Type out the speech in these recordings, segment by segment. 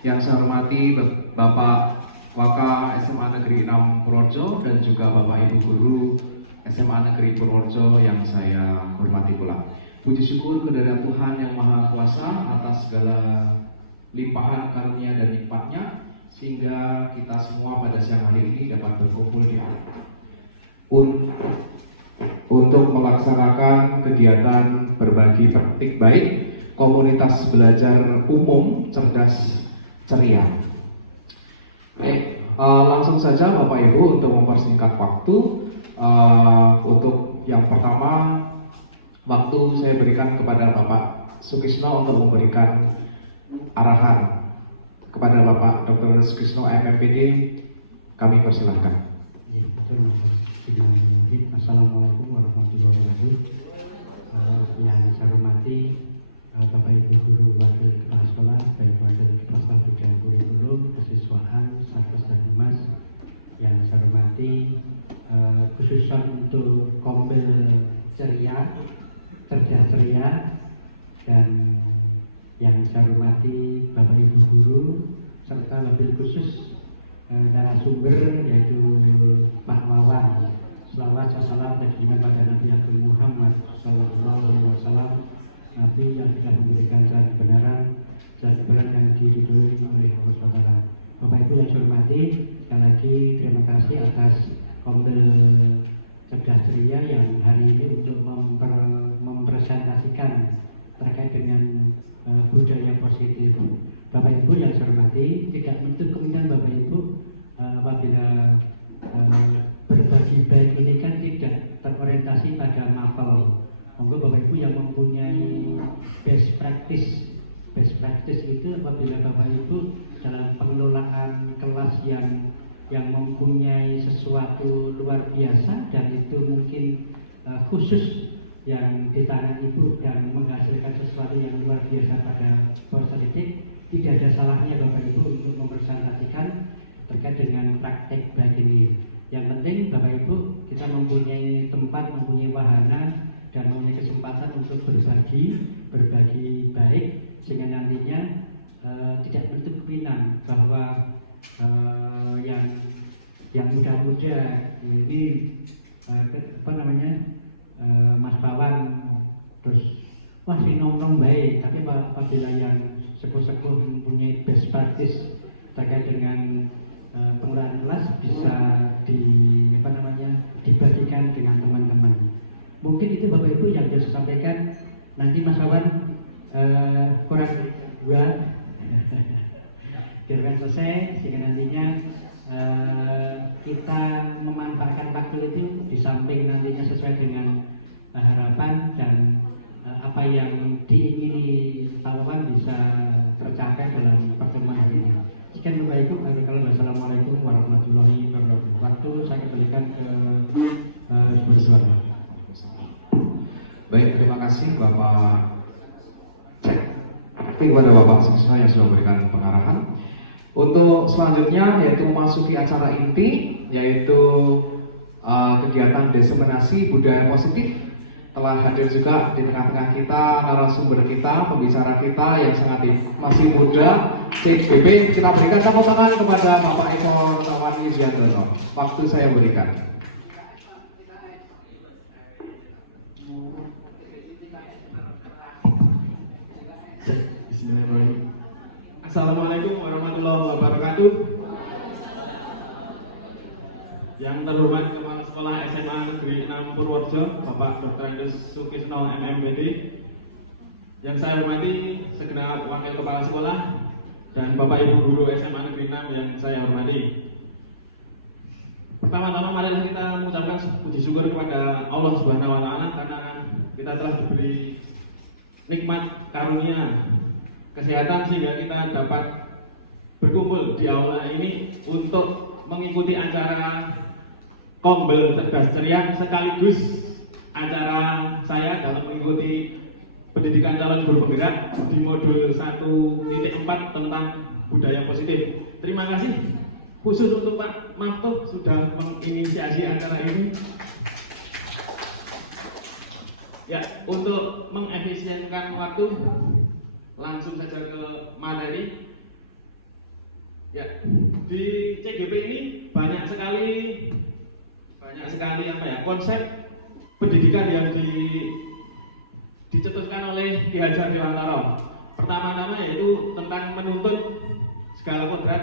Yang saya hormati Bapak Waka SMA Negeri 6 Purworejo dan juga Bapak Ibu Guru SMA Negeri Purworejo yang saya hormati pula. Puji syukur kehadirat Tuhan yang Maha Kuasa atas segala limpahan karunia dan nikmatnya sehingga kita semua pada siang hari ini dapat berkumpul di untuk melaksanakan kegiatan berbagi praktik baik komunitas belajar umum cerdas ceria. Langsung saja Bapak Ibu untuk mempersingkat waktu. Untuk yang pertama, waktu saya berikan kepada Bapak Sukisno untuk memberikan arahan kepada Bapak Dr. Sukisno MMPD. Kami persilahkan. Assalamualaikum warahmatullahi wabarakatuh. Yang saya hormati Bapak Ibu Guru Wakil Kepala Sekolah, baik Wakil Kepala Staf Bidang Kurikulum, Kesiswaan, Satgas dan Humas. Yang saya hormati khususan untuk Kombel Ceria, Cerdas Ceria, dan yang saya hormati Bapak Ibu Guru serta wabil khusus narasumber yaitu Pak Wawan. Selawat salam dan junjungan pada Nabi Agung Muhammad Sallallahu Alaihi Wasallam, Nabi yang telah memberikan jalan kebenaran yang diridhoi oleh Allah Subhanahu. Bapak Ibu yang saya hormati, sekali lagi terima kasih atas Kombel Cerdas Ceria yang hari ini untuk mempresentasikan terkait dengan budaya positif. Bapak Ibu yang saya hormati, tidak menutup kemungkinan Bapak Ibu apabila berbagi baik ini kan tidak terorientasi pada mapel. Monggo Bapak Ibu yang mempunyai best practice itu apabila Bapak Ibu dalam pengelolaan kelas yang mempunyai sesuatu luar biasa dan itu mungkin khusus yang di tangan Ibu dan menghasilkan sesuatu yang luar biasa pada proses didik, tidak ada salahnya Bapak Ibu untuk mempresentasikan terkait dengan praktek baik ini. Yang penting Bapak Ibu kita mempunyai tempat, mempunyai wahana dan mempunyai kesempatan untuk berbagi baik sehingga nantinya tidak menutup kemungkinan bahwa yang muda-muda ini Mas Bawan terus wah si nong baik, tapi apabila yang sepuh-sepuh mempunyai best practice terkait dengan pengelolaan kelas bisa dibagikan dengan teman-teman. Mungkin itu Bapak Ibu yang bisa sampaikan. Nanti Mas Wawan kurang buat biarkan selesai sehingga nantinya kita memanfaatkan waktu itu di samping nantinya sesuai dengan harapan dan apa yang diingini Pak Wawan bisa tercapai dalam pertemuan hari ini. Sekian Bapak Ibu, Assalamualaikum warahmatullahi wabarakatuh. Waktu saya kembalikan ke bersuara. Baik, terima kasih Bapak. Kepada Bapak Sukisno yang sudah memberikan pengarahan. Untuk selanjutnya yaitu memasuki acara inti, yaitu kegiatan diseminasi budaya positif. Telah hadir juga di tengah-tengah kita narasumber kita, pembicara kita yang sangat masih muda, CBB. Kita berikan tepuk tangan kepada Bapak Eko Tawani Ziantono. Waktu saya berikan. Bismillahirrahmanirrahim. Assalamualaikum warahmatullahi wabarakatuh. Yang terhormat Kepala Sekolah SMA Negeri 6 Purworejo, Bapak Dr. Andes Sukisno MMPD. Yang saya hormati segenap Wakil Kepala Sekolah dan Bapak Ibu Guru SMA Negeri 6 yang saya hormati. Pertama-tama mari kita mengucapkan puji syukur kepada Allah Subhanahu wa taala karena kita telah diberi nikmat karunia kesehatan sehingga kita dapat berkumpul di aula ini untuk mengikuti acara Kombel Cerdas Ceria sekaligus acara saya dalam mengikuti pendidikan calon guru penggerak di modul 1.4 tentang budaya positif. Terima kasih khusus untuk Pak Maftuh sudah menginisiasi acara ini. Ya, untuk mengefisienkan waktu langsung saja ke materi. Ya, di CGP ini banyak sekali apa ya, konsep pendidikan yang dicetuskan oleh Ki Hajar Dewantara. Pertama-tama yaitu tentang menuntut segala kodrat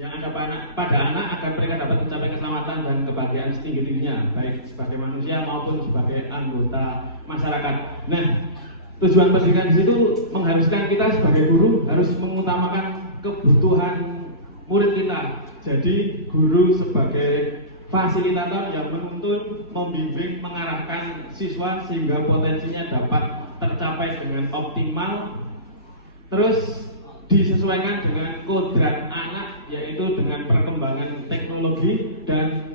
yang ada pada anak agar mereka dapat mencapai keselamatan dan kebahagiaan setinggi-tingginya, baik sebagai manusia maupun sebagai anggota masyarakat. Nah, tujuan pendidikan di situ mengharuskan kita sebagai guru harus mengutamakan kebutuhan murid kita. Jadi guru sebagai fasilitator yang menuntun, membimbing, mengarahkan siswa sehingga potensinya dapat tercapai dengan optimal. Terus disesuaikan dengan kodrat anak, yaitu dengan perkembangan teknologi dan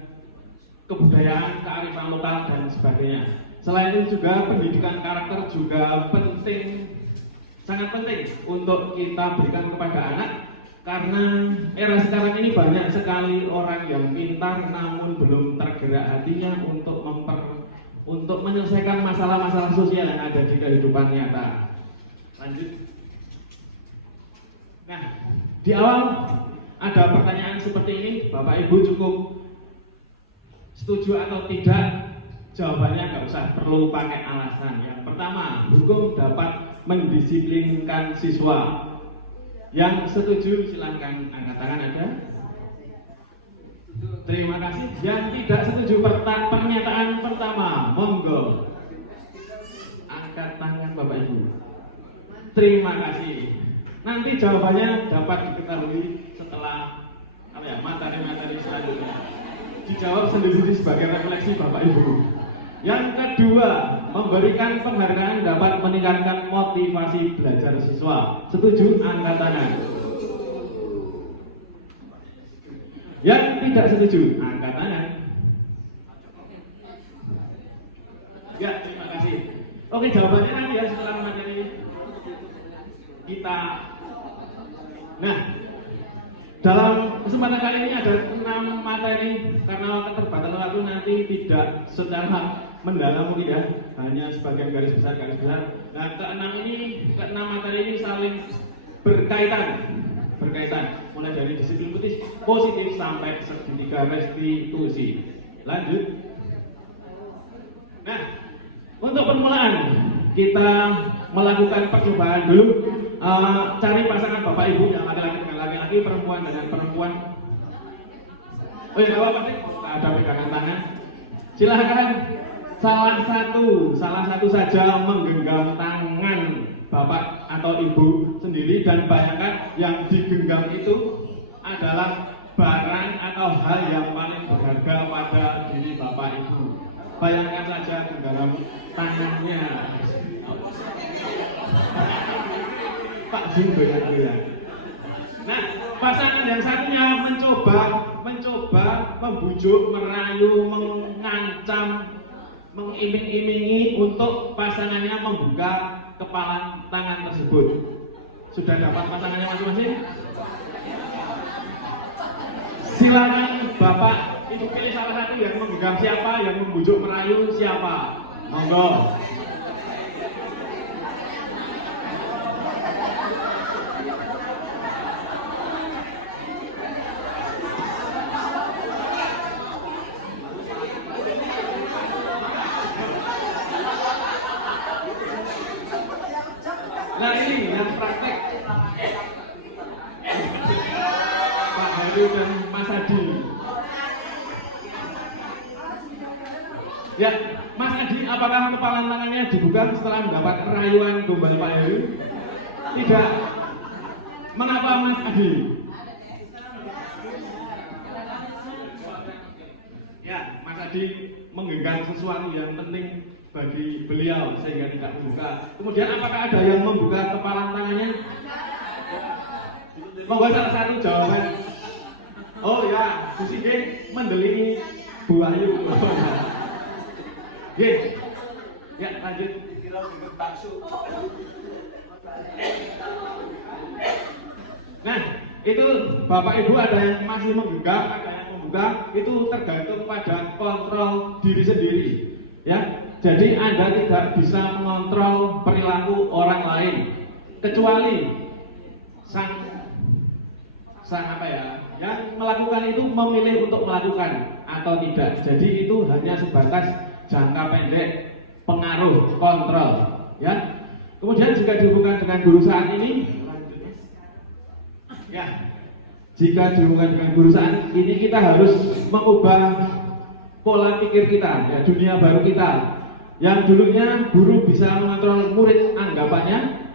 kebudayaan, kearifan lokal dan sebagainya. Selain itu juga pendidikan karakter juga penting, sangat penting untuk kita berikan kepada anak, karena era sekarang ini banyak sekali orang yang pintar namun belum tergerak hatinya untuk menyelesaikan masalah-masalah sosial yang ada di kehidupan nyata. Lanjut. Nah, di awal ada pertanyaan seperti ini, Bapak Ibu cukup setuju atau tidak? Jawabannya nggak usah perlu pakai alasan. Yang pertama, hukum dapat mendisiplinkan siswa. Yang setuju silahkan angkat tangan, ada? Terima kasih. Yang tidak setuju pernyataan pertama, monggo angkat tangan Bapak Ibu. Terima kasih. Nanti jawabannya dapat diketahui setelah materi-materi selanjutnya. Dijawab sendiri sebagai refleksi Bapak Ibu. Yang kedua, memberikan penghargaan dapat meningkatkan motivasi belajar siswa. Setuju? Angkat tangan. Yang tidak setuju? Angkat tangan. Ya, terima kasih. Oke, jawabannya nanti ya setelah materi kita. Nah, dalam kesempatan kali ini ada 6 materi, karena keterbatasan waktu nanti tidak secara mendalam mungkin ya, hanya sebagian garis besar. Nah, keenam materi ini saling berkaitan, mulai dari disiplin positif sampai segitiga restitusi. Lanjut. Nah, untuk permulaan kita melakukan percobaan dulu. Cari pasangan Bapak Ibu yang laki-laki dengan laki-laki, perempuan dengan perempuan. Oh ya, apa sih? Ada pegangan tangan. Silahkan salah satu saja menggenggam tangan Bapak atau Ibu sendiri, dan bayangkan yang digenggam itu adalah barang atau hal yang paling berharga pada diri Bapak Ibu. Bayangkan saja genggam tangannya. Pak Jun goyang-goyang. Nah, pasangan yang satunya mencoba membujuk, merayu, mengancam, mengiming-imingi untuk pasangannya membuka kepalan tangan tersebut. Sudah dapat pasangannya masing-masing? Silakan Bapak Ibu pilih salah satu yang menggenggam siapa, yang membujuk, merayu siapa. Monggo. Nah, ini yang praktek Pak Heru dan Mas Adi. Ya, Mas Adi, apakah kepalan tangannya dibuka setelah mendapat rayuan gombal Pak Heru? Tidak. Mengapa Mas Adi? Ya, Mas Adi menggenggam sesuatu yang penting bagi beliau sehingga tidak membuka. Kemudian apakah ada yang membuka kepalan tangannya? Monggo salah satu jawaban. Oh ya, Gusti G mendelingi Bu Ayu. G. Ya, lanjut. Nah, itu Bapak Ibu ada yang masih menggenggam, ada yang membuka, itu tergantung pada kontrol diri sendiri. Ya, jadi Anda tidak bisa mengontrol perilaku orang lain, kecuali yang melakukan itu memilih untuk melakukan atau tidak. Jadi itu hanya sebatas jangka pendek, pengaruh, kontrol, ya. Kemudian jika dihubungkan dengan guru saat ini, ya, jika dihubungkan dengan guru saat ini kita harus mengubah pola pikir kita, ya, dunia baru kita. Yang dulunya guru bisa mengontrol murid anggapannya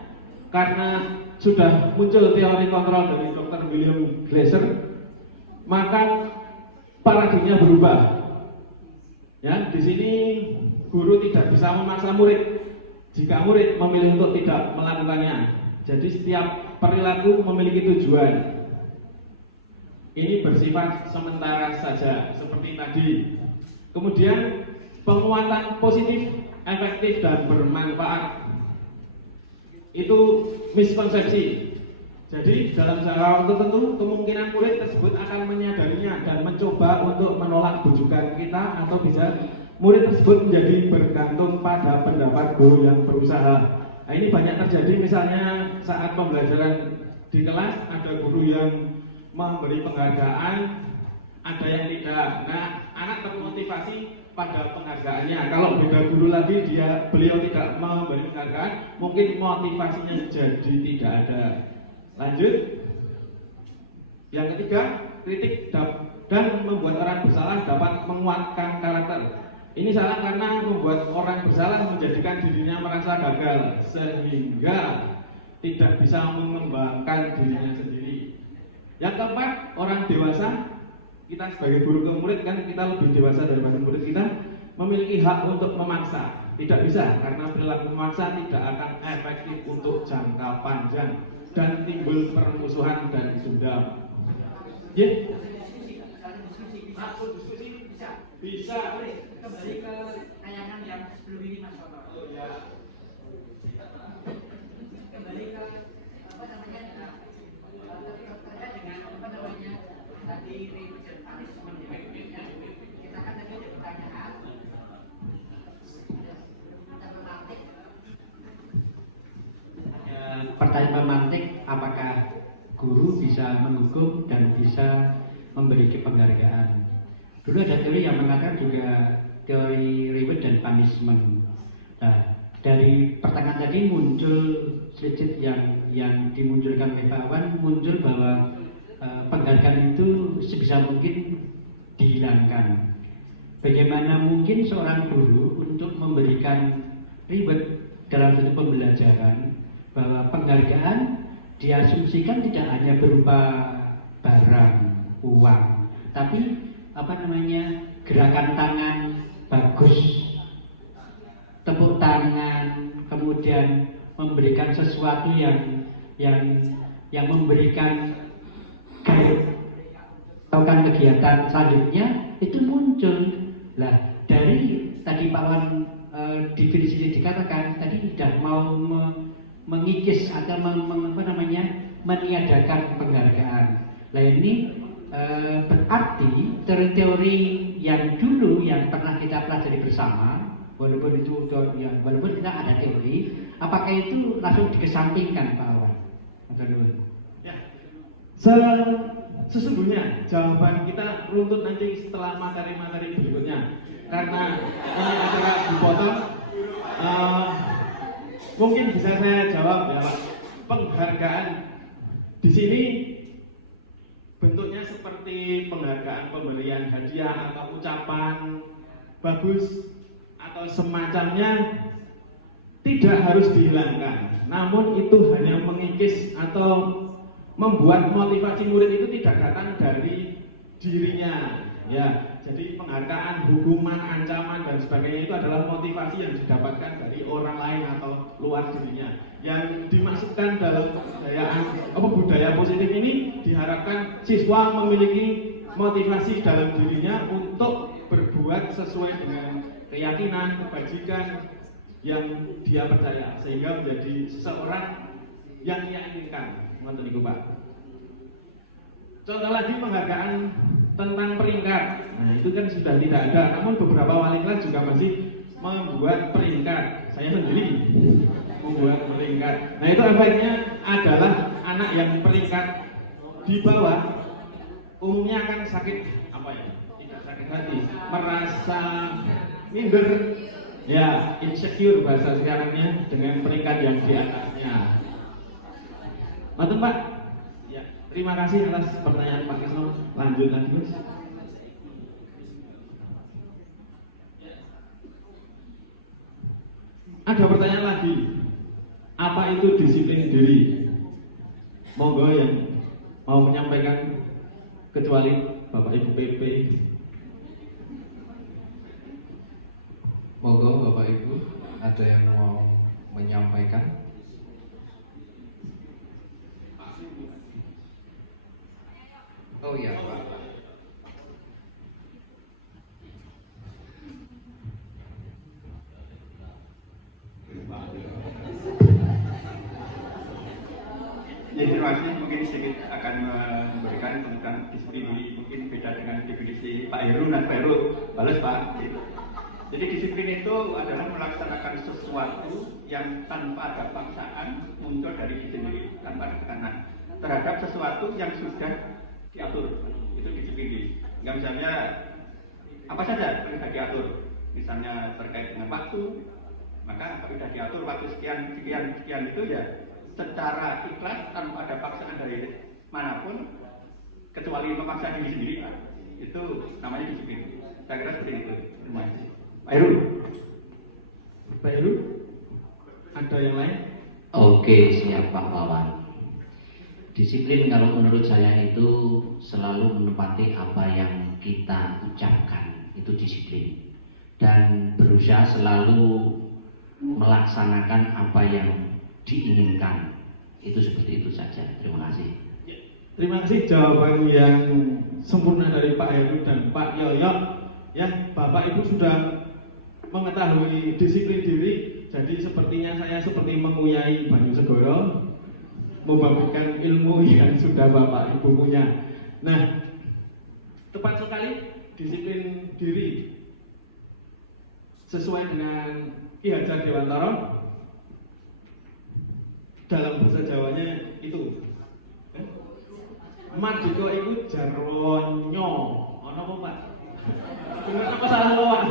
karena sudah muncul teori kontrol dari Dr. William Glasser, maka paradigmanya berubah. Ya, di sini guru tidak bisa memaksa murid jika murid memilih untuk tidak melakukannya. Jadi setiap perilaku memiliki tujuan. Ini bersifat sementara saja seperti tadi. Kemudian penguatan positif, efektif dan bermanfaat itu miskonsepsi. Jadi dalam jangka waktu tertentu kemungkinan murid tersebut akan menyadarinya dan mencoba untuk menolak bujukan kita, atau bisa murid tersebut menjadi bergantung pada pendapat guru yang berusaha. Nah, ini banyak terjadi, misalnya saat pembelajaran di kelas ada guru yang memberi penghargaan, ada yang tidak. Nah, anak termotivasi pada penghargaannya. Kalau beda guru lagi beliau tidak memberi penghargaan, mungkin motivasinya jadi tidak ada. Lanjut. Yang ketiga, kritik dan membuat orang bersalah dapat menguatkan karakter. Ini salah karena membuat orang bersalah menjadikan dirinya merasa gagal sehingga tidak bisa mengembangkan dirinya sendiri. Yang keempat, orang dewasa. Kita sebagai guru ke murid kan kita lebih dewasa daripada murid kita, memiliki hak untuk memaksa. Tidak bisa, karena perilaku memaksa tidak akan efektif untuk jangka panjang dan timbul permusuhan dan dendam. Ya. Bisa. Kembali ke tayangan yang sebelum ini, Mas Toto. Oh, ya. Kembali ke terkait dengan tadi punishment, ya. Kita kan tadi ada pertanyaan. Pertanyaan memantik, apakah guru bisa menghukum dan bisa memberi penghargaan? Dulu ada teori yang mengatakan juga teori reward dan punishment. Nah, dari pertanyaan tadi muncul sedikit yang dimunculkan oleh Pak Wan, muncul bahwa penghargaan itu sebisa mungkin dihilangkan. Bagaimana mungkin seorang guru untuk memberikan reward dalam bentuk pembelajaran, bahwa penghargaan diasumsikan tidak hanya berupa barang, uang, tapi gerakan tangan bagus, tepuk tangan, kemudian memberikan sesuatu yang memberikan melakukan kegiatan selanjutnya itu muncul. Lah, dari tadi Pak Wan definisinya dikatakan tadi tidak mau mengikis atau meniadakan penghargaan. Nah, ini berarti teori-teori yang dulu yang pernah kita pelajari bersama, walaupun kita ada teori, apakah itu langsung dikesampingkan, Pak Wan? Ya. Sesungguhnya jawaban kita runtut nanti setelah materi-materi berikutnya. Karena ini acara dipotong, mungkin bisa saya jawab ya, Pak. Penghargaan di sini bentuknya seperti penghargaan pemberian hadiah atau ucapan bagus atau semacamnya, tidak harus dihilangkan. Namun itu hanya mengikis atau membuat motivasi murid itu tidak datang dari dirinya. Ya, jadi penghargaan, hukuman, ancaman dan sebagainya itu adalah motivasi yang didapatkan dari orang lain atau luar dirinya. Yang dimasukkan dalam budaya positif ini diharapkan siswa memiliki motivasi dalam dirinya untuk berbuat sesuai dengan keyakinan, kebajikan yang dia percaya, sehingga menjadi seseorang yang ia inginkan. Mantan Ibu Pak. Contoh lagi penghargaan tentang peringkat. Nah, itu kan sudah tidak ada, namun beberapa wali kelas juga masih membuat peringkat. Saya sendiri membuat peringkat. Nah, itu efeknya adalah anak yang peringkat di bawah umumnya akan sakit apa ya? Tidak sakit hati, merasa minder, ya insecure bahasa sekarangnya dengan peringkat yang di atasnya. Mantap Pak. Ya, terima kasih atas pertanyaan Pak Kisno. Lanjut lagi Mas. Ada pertanyaan lagi. Apa itu disiplin diri? Monggo yang mau menyampaikan, kecuali Bapak Ibu PP. Monggo Bapak Ibu, ada yang mau menyampaikan? Oh iya Pak. Ya, terima kasih. Mungkin sedikit akan memberikan tentang disiplin diri, mungkin beda dengan definisi Pak Heru dan Pak Heru. Balas Pak. Jadi disiplin itu adalah melaksanakan sesuatu yang tanpa ada paksaan muncul dari diri sendiri, tanpa ada tekanan terhadap sesuatu yang sudah diatur. Itu disiplin diri. Nggak misalnya apa saja sudah diatur. Misalnya terkait dengan waktu, maka sudah diatur waktu sekian itu ya secara ikhlas tanpa ada paksaan dari manapun kecuali memaksa diri sendiri, itu namanya disiplin. Saya kira seperti itu. Terima kasih. Pak Heru. Pak Heru, ada yang lain? Oke, siap Pak Wawan. Disiplin kalau menurut saya itu selalu menepati apa yang kita ucapkan, itu disiplin. Dan berusaha selalu melaksanakan apa yang diinginkan. Itu seperti itu saja. Terima kasih. Terima kasih jawaban yang sempurna dari Pak Heru dan Pak Yoyo. Ya, Bapak Ibu sudah mengetahui disiplin diri, jadi sepertinya saya seperti menguyai Banyu Segoro, membagikan ilmu yang sudah Bapak Ibu punya. Nah, tepat sekali disiplin diri sesuai dengan Ki Hajar Dewantara dalam bahasa Jawanya itu Mardika iku jarwanya. Ana apa Pak? Bener apa salah Pak?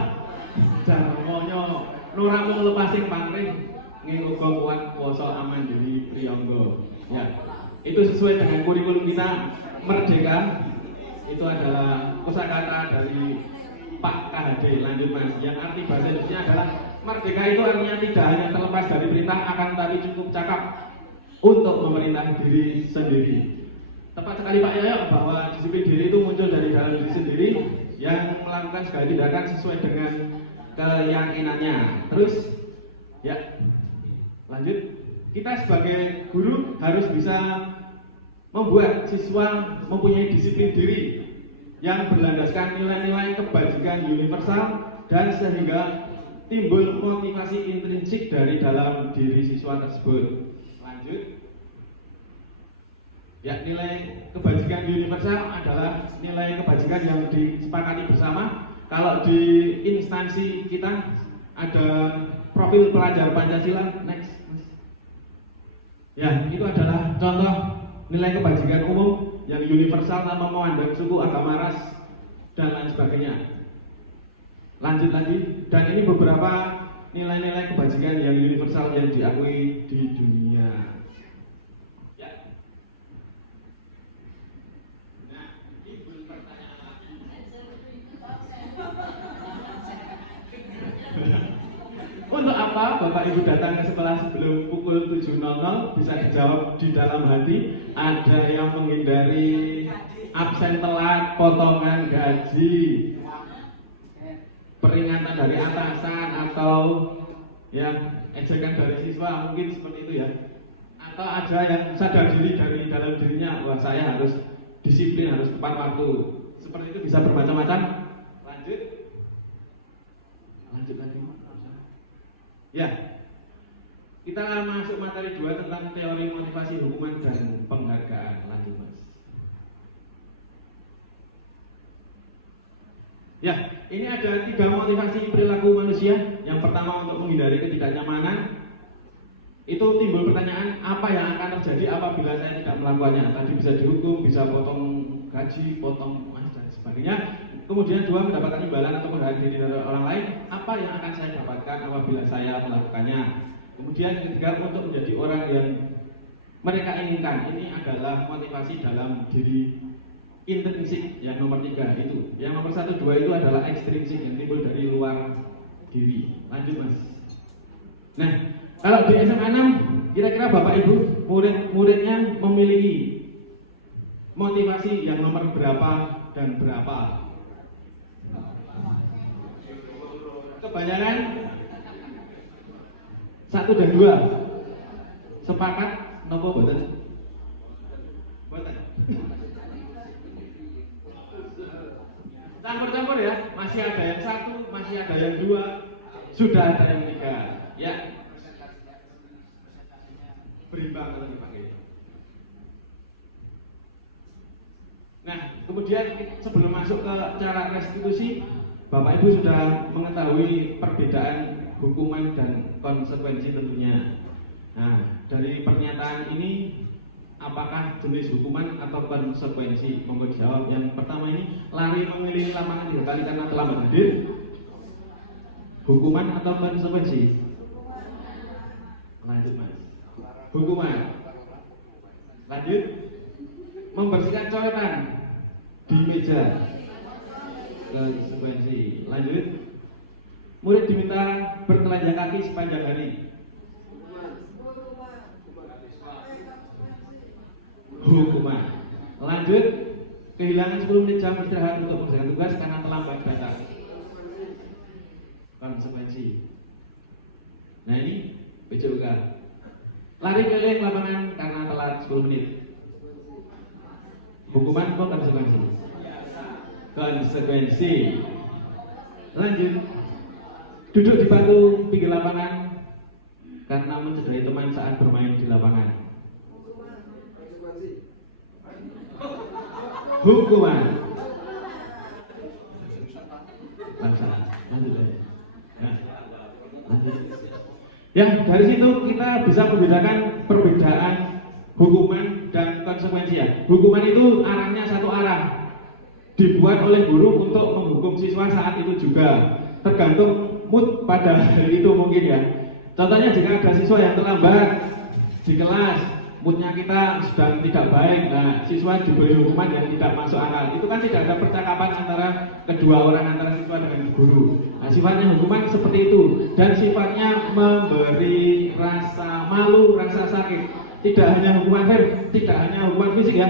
Jarwanya ora mung lepasing pantring ning uga kuat poso aman diri priyangga. Ya. Itu sesuai dengan kurikulum kita Merdeka. Itu adalah kosakata dari Pak KHD. Lanjut Mas. Yang arti bahasa Indonesia adalah merdeka itu artinya tidak hanya terlepas dari perintah, akan tapi cukup cakap untuk memerintah diri sendiri. Tepat sekali Pak Yoyo bahwa disiplin diri itu muncul dari dalam diri sendiri yang melakukan segala tindakan sesuai dengan keyakinannya. Terus, ya, lanjut. Kita sebagai guru harus bisa membuat siswa mempunyai disiplin diri yang berlandaskan nilai-nilai kebajikan universal dan sehingga timbul motivasi intrinsik dari dalam diri siswa tersebut. Lanjut. Ya, nilai kebajikan universal adalah nilai kebajikan yang disepakati bersama. Kalau di instansi kita ada profil pelajar Pancasila, next. Ya, itu adalah contoh nilai kebajikan umum yang universal tanpa memandang suku, agama, ras, dan lain sebagainya. Lanjut lagi, dan ini beberapa nilai-nilai kebajikan yang universal yang diakui di dunia. Ya. Nah, timbul pertanyaan lagi. Untuk apa Bapak Ibu datang ke sekolah sebelum pukul 7.00? Bisa dijawab di dalam hati. Ada yang menghindari absen telat, potongan gaji, peringatan dari atasan, atau ya ejekan dari siswa, mungkin seperti itu ya. Atau ada yang sadar diri dari dalam dirinya, wah saya harus disiplin, harus tepat waktu. Seperti itu bisa bermacam-macam. Lanjut lagi. Ya, kita masuk materi 2 tentang teori motivasi hukuman dan penghargaan. Lanjut Mas. Ya, ini ada 3 motivasi perilaku manusia. Yang pertama untuk menghindari ketidaknyamanan, itu timbul pertanyaan apa yang akan terjadi apabila saya tidak melakukannya. Tadi bisa dihukum, bisa potong gaji, potong uang dan sebagainya. Kemudian dua, mendapatkan imbalan atau menghargai dari orang lain, apa yang akan saya dapatkan apabila saya melakukannya. Kemudian yang ketiga, untuk menjadi orang yang mereka inginkan, ini adalah motivasi dalam diri intrinsik. Yang nomor 3 itu. Yang nomor 1, 2 itu adalah ekstrinsik yang timbul dari luar diri. Lanjut Mas. Nah, kalau di SMA 6, kira-kira Bapak Ibu murid-muridnya memiliki motivasi yang nomor berapa dan berapa? Kebanyakan 1 dan 2. Sepakat nopo boten? Boten. Campur-campur ya, masih ada yang 1, masih ada yang 2, sudah ada yang 3. Ya. Berimbang kalau dipakai. Nah, kemudian sebelum masuk ke cara restitusi, Bapak Ibu sudah mengetahui perbedaan hukuman dan konsekuensi tentunya. Nah, dari pernyataan ini, apakah jenis hukuman atau konsekuensi? Monggo dijawab. Yang pertama ini, lari memilih lapangan 3 kali karena terlambat hadir. Hukuman atau konsekuensi? Lanjut Mas. Hukuman. Lanjut. Membersihkan coretan di meja. Konsekuensi. Lanjut. Murid diminta bertelanjang kaki sepanjang hari. Hukuman. Lanjut. Kehilangan 10 menit jam istirahat untuk mengerjakan tugas karena terlambat datang. Konsekuensi. Nah ini PJOK. Lari keliling lapangan karena telat 10 menit. Hukuman atau konsekuensi? Konsekuensi. Lanjut. Duduk di bangku pinggir lapangan karena mencederai teman saat bermain di lapangan. Hukuman. Lanjut. Ya, dari situ kita bisa membedakan perbedaan hukuman dan konsekuensi ya. Hukuman itu arahnya satu arah, dibuat oleh guru untuk menghukum siswa saat itu juga, tergantung mood pada hari itu mungkin ya. Contohnya jika ada siswa yang terlambat di kelas, moodnya kita sedang tidak baik, nah siswa diberi hukuman yang tidak masuk akal. Itu kan tidak ada percakapan antara kedua orang, antara siswa dengan guru. Nah, sifatnya hukuman seperti itu, dan sifatnya memberi rasa malu, rasa sakit. Tidak hanya hukuman tidak hanya hukuman fisik ya,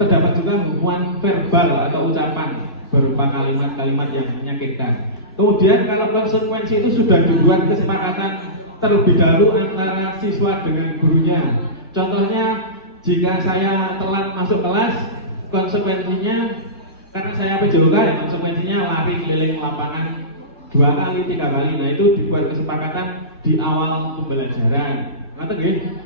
terdapat juga hukuman verbal atau ucapan berupa kalimat-kalimat yang menyakitkan. Kemudian kalau konsekuensi itu sudah dibuat kesepakatan terlebih dahulu antara siswa dengan gurunya. Contohnya, jika saya telat masuk kelas, konsekuensinya karena saya PJOK ya, konsekuensinya lari keliling lapangan 2 kali, 3 kali. Nah itu dibuat kesepakatan di awal pembelajaran.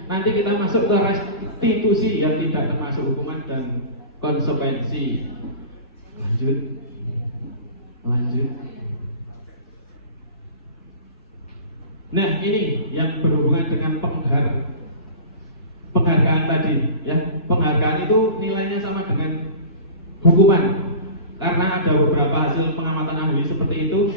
Nanti kita masuk ke restitusi yang tidak termasuk hukuman dan konsekuensi. Lanjut. Nah ini yang berhubungan dengan penghargaan tadi ya. Penghargaan itu nilainya sama dengan hukuman, karena ada beberapa hasil pengamatan ahli seperti itu.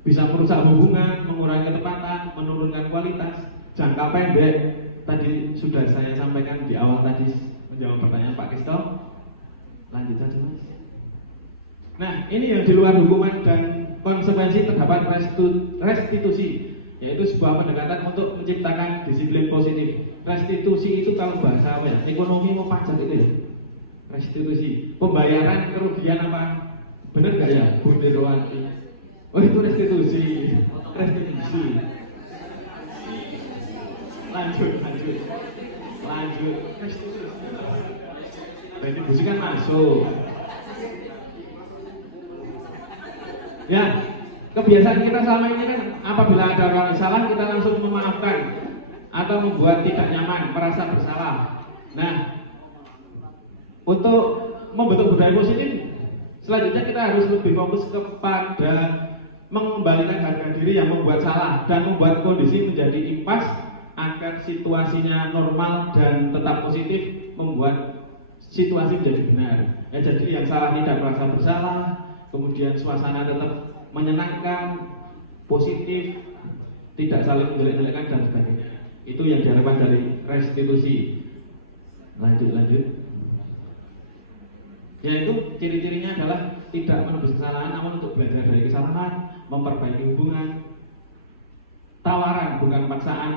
Bisa merusak hubungan, mengurangi ketepatan, menurunkan kualitas. Jangka pendek tadi sudah saya sampaikan di awal tadi menjawab pertanyaan Pak Kisto. Lanjut saja Mas. Nah ini yang di luar hukuman dan konsekuensi terdapat restitusi, yaitu sebuah pendekatan untuk menciptakan disiplin positif. Restitusi itu kalau bahasa apa ya? Ekonomi mau pajak itu ya? Restitusi, pembayaran kerugian apa? Benar nggak ya, Bu Nirwanti? Oh itu restitusi. Lanjut. Restitusi. Restitusi kan masuk. Ya, kebiasaan kita selama ini kan apabila ada orang yang salah kita langsung memaafkan atau membuat tidak nyaman, merasa bersalah. Nah, untuk membentuk budaya positif, selanjutnya kita harus lebih fokus kepada mengembalikan harga diri yang membuat salah dan membuat kondisi menjadi impas agar situasinya normal dan tetap positif, membuat situasi menjadi benar. Jadi yang salah tidak merasa bersalah, kemudian suasana tetap menyenangkan, positif, tidak saling menjelek-jelekkan dan sebagainya. Itu yang diharapkan dari restitusi. Lanjut. Yaitu ciri-cirinya adalah tidak menebus kesalahan, namun untuk belajar dari kesalahan, memperbaiki hubungan, tawaran bukan paksaan,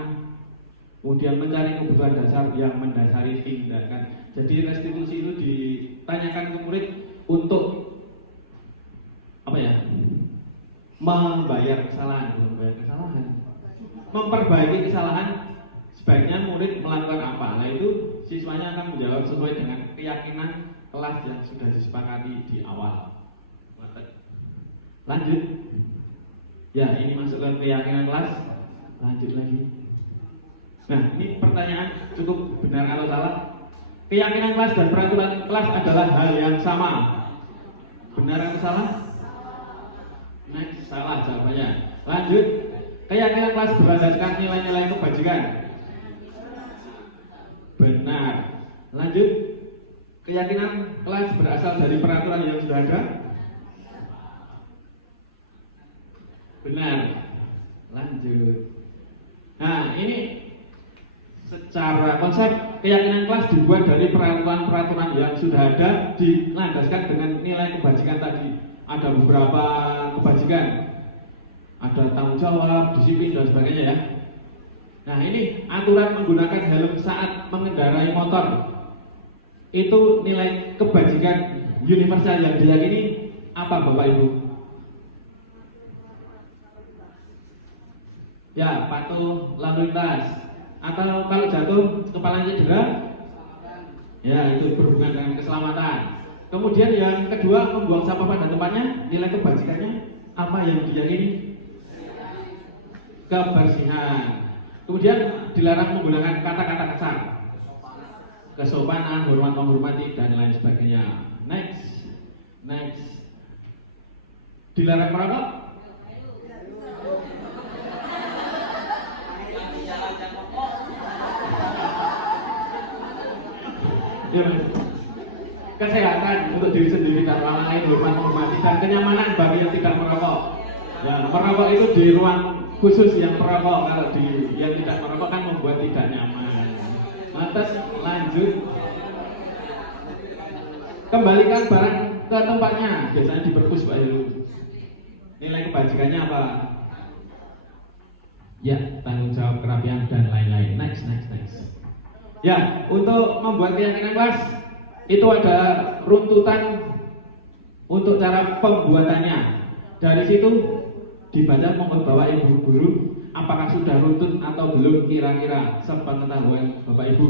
kemudian mencari kebutuhan dasar yang mendasari tindakan. Jadi restitusi itu ditanyakan ke murid untuk membayar kesalahan, memperbaiki kesalahan. Sebaiknya murid melakukan apa? Nah itu siswanya akan menjawab sesuai dengan keyakinan kelas yang sudah disepakati di awal. Lanjut. Ya, ini masuk ke keyakinan kelas. Lanjut lagi. Nah, ini pertanyaan cukup benar atau salah. Keyakinan kelas dan peraturan kelas adalah hal yang sama. Benar atau salah? Next, salah jawabannya. Lanjut. Keyakinan kelas berdasarkan nilai-nilai kebajikan. Benar. Lanjut. Keyakinan kelas berasal dari peraturan yang sudah ada. Benar. Lanjut. Nah, ini secara konsep keyakinan kelas dibuat dari peraturan-peraturan yang sudah ada, dilandaskan dengan nilai kebajikan tadi. Ada beberapa kebajikan, ada tanggung jawab, disiplin dan sebagainya ya. Nah, ini aturan menggunakan helm saat mengendarai motor. Itu nilai kebajikan universal yang diyakini apa Bapak Ibu? Ya, patuh lalu lintas. Atau kalau jatuh kepalanya cedera, ya itu berhubungan dengan keselamatan. Kemudian yang kedua, membuang sampah pada tempatnya, nilai kebajikannya apa yang diyakini? Kebersihan. Kemudian dilarang menggunakan kata-kata kasar, kesopanan, hormat menghormati dan lain sebagainya. Next. Dilarang merokok. Ya, kesehatan untuk diri sendiri dan orang lain, hormat menghormati dan kenyamanan bagi yang tidak merokok. Ya, merokok itu di ruang khusus yang perokok, kalau di yang tidak merokok kan membuat tidak nyaman. Lantas lanjut. Kembalikan barang ke tempatnya, biasanya di perpus Pak Heru. Nilai kebajikannya apa? Ya, tanggung jawab, kerapian dan lain-lain. Next. Ya, untuk membuat keyakinan kelas itu ada runtutan untuk cara pembuatannya. Dari situ dibaca menurut Bapak Ibu guru, apakah sudah runtut atau belum kira-kira sepengetahuan Bapak Ibu?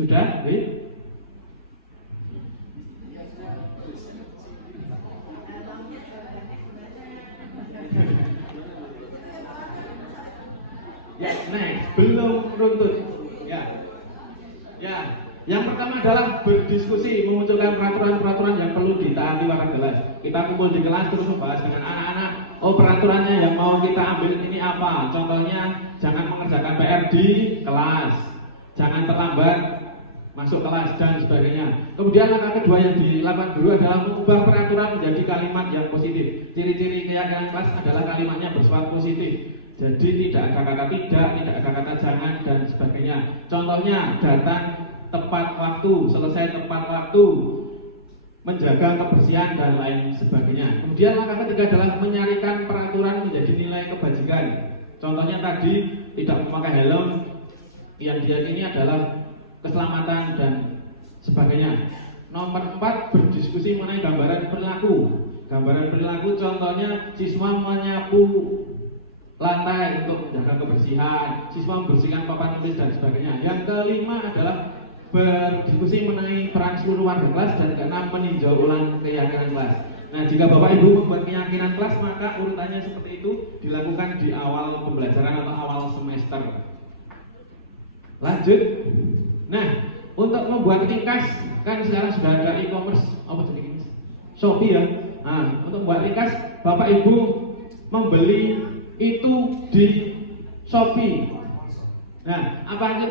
Sudah? Ya, next, belum runtut. Ya. Yang pertama adalah berdiskusi, memunculkan peraturan-peraturan yang perlu ditaati warga kelas. Kita kumpul di kelas terus membahas dengan anak-anak. Oh, peraturannya yang mau kita ambil ini apa? Contohnya, jangan mengerjakan PR di kelas, jangan terlambat masuk kelas dan sebagainya. Kemudian langkah kedua yang dilakukan guru adalah mengubah peraturan menjadi kalimat yang positif. Ciri-ciri keyakinan kelas adalah kalimatnya bersifat positif. Jadi tidak ada kata tidak ada kata jangan dan sebagainya. Contohnya datang tepat waktu, selesai tepat waktu, menjaga kebersihan dan lain sebagainya. Kemudian langkah ketiga adalah menyarikan peraturan menjadi nilai kebajikan. Contohnya tadi tidak memakai helm, yang diyakini adalah keselamatan dan sebagainya. Nomor 4, berdiskusi mengenai gambaran perilaku. Gambaran perilaku contohnya siswa menyapu lantai untuk menjaga kebersihan, siswa membersihkan papan tulis dan sebagainya. Yang kelima adalah berdiskusi mengenai peran seluruh warga kelas, dan keenam meninjau ulang keyakinan kelas. Nah, jika Bapak Ibu membuat keyakinan kelas, maka urutannya seperti itu dilakukan di awal pembelajaran atau awal semester. Lanjut. Nah, untuk membuat ringkas, kan sekarang sudah ada e-commerce, apa jadi ini? Shopee ya. Nah, untuk buat ringkas, Bapak Ibu membeli itu di Shopee. Nah, apakah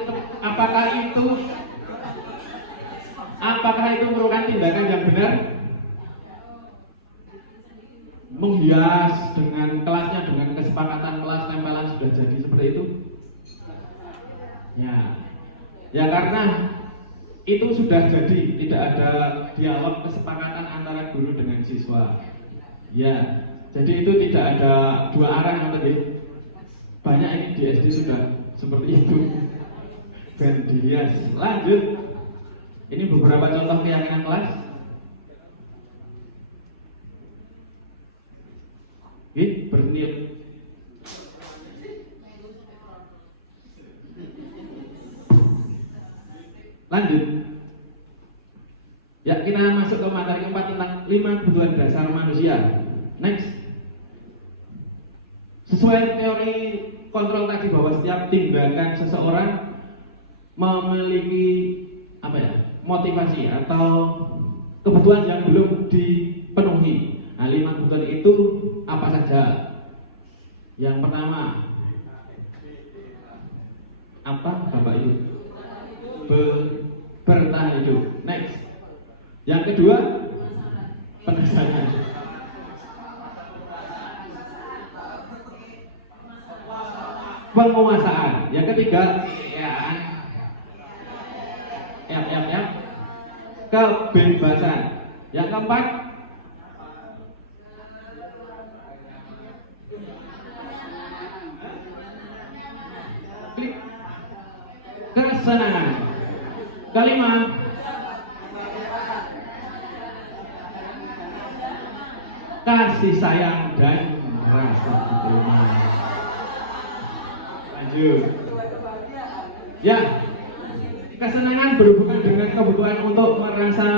itu merupakan tindakan yang benar? Menghias dengan kelasnya, dengan kesepakatan kelas tempelan sudah jadi seperti itu? Ya karena itu sudah jadi, tidak ada dialog kesepakatan antara guru dengan siswa. Ya, jadi itu tidak ada dua arah yang tadi. Banyak ini di SD sudah seperti itu. Ben dihias. Lanjut. Ini beberapa contoh keyakinan kelas. Berhenti. Lanjut. Ya, kita masuk ke materi keempat tentang 5 kebutuhan dasar manusia. Next. Sesuai teori kontrol tadi bahwa setiap tindakan seseorang memiliki motivasi atau kebutuhan yang belum dipenuhi. Nah, 5 kebutuhan itu apa saja? Yang pertama, apa Bapak Ibu? Bertahan hidup. Next. Yang kedua, penasaran. Penguasaan. Yang ketiga, kebebasan. Yang keempat, kesenangan. Kelima, kasih sayang dan rasa terima. Lanjut. Ya, kesenangan berhubungan dengan kebutuhan untuk merasa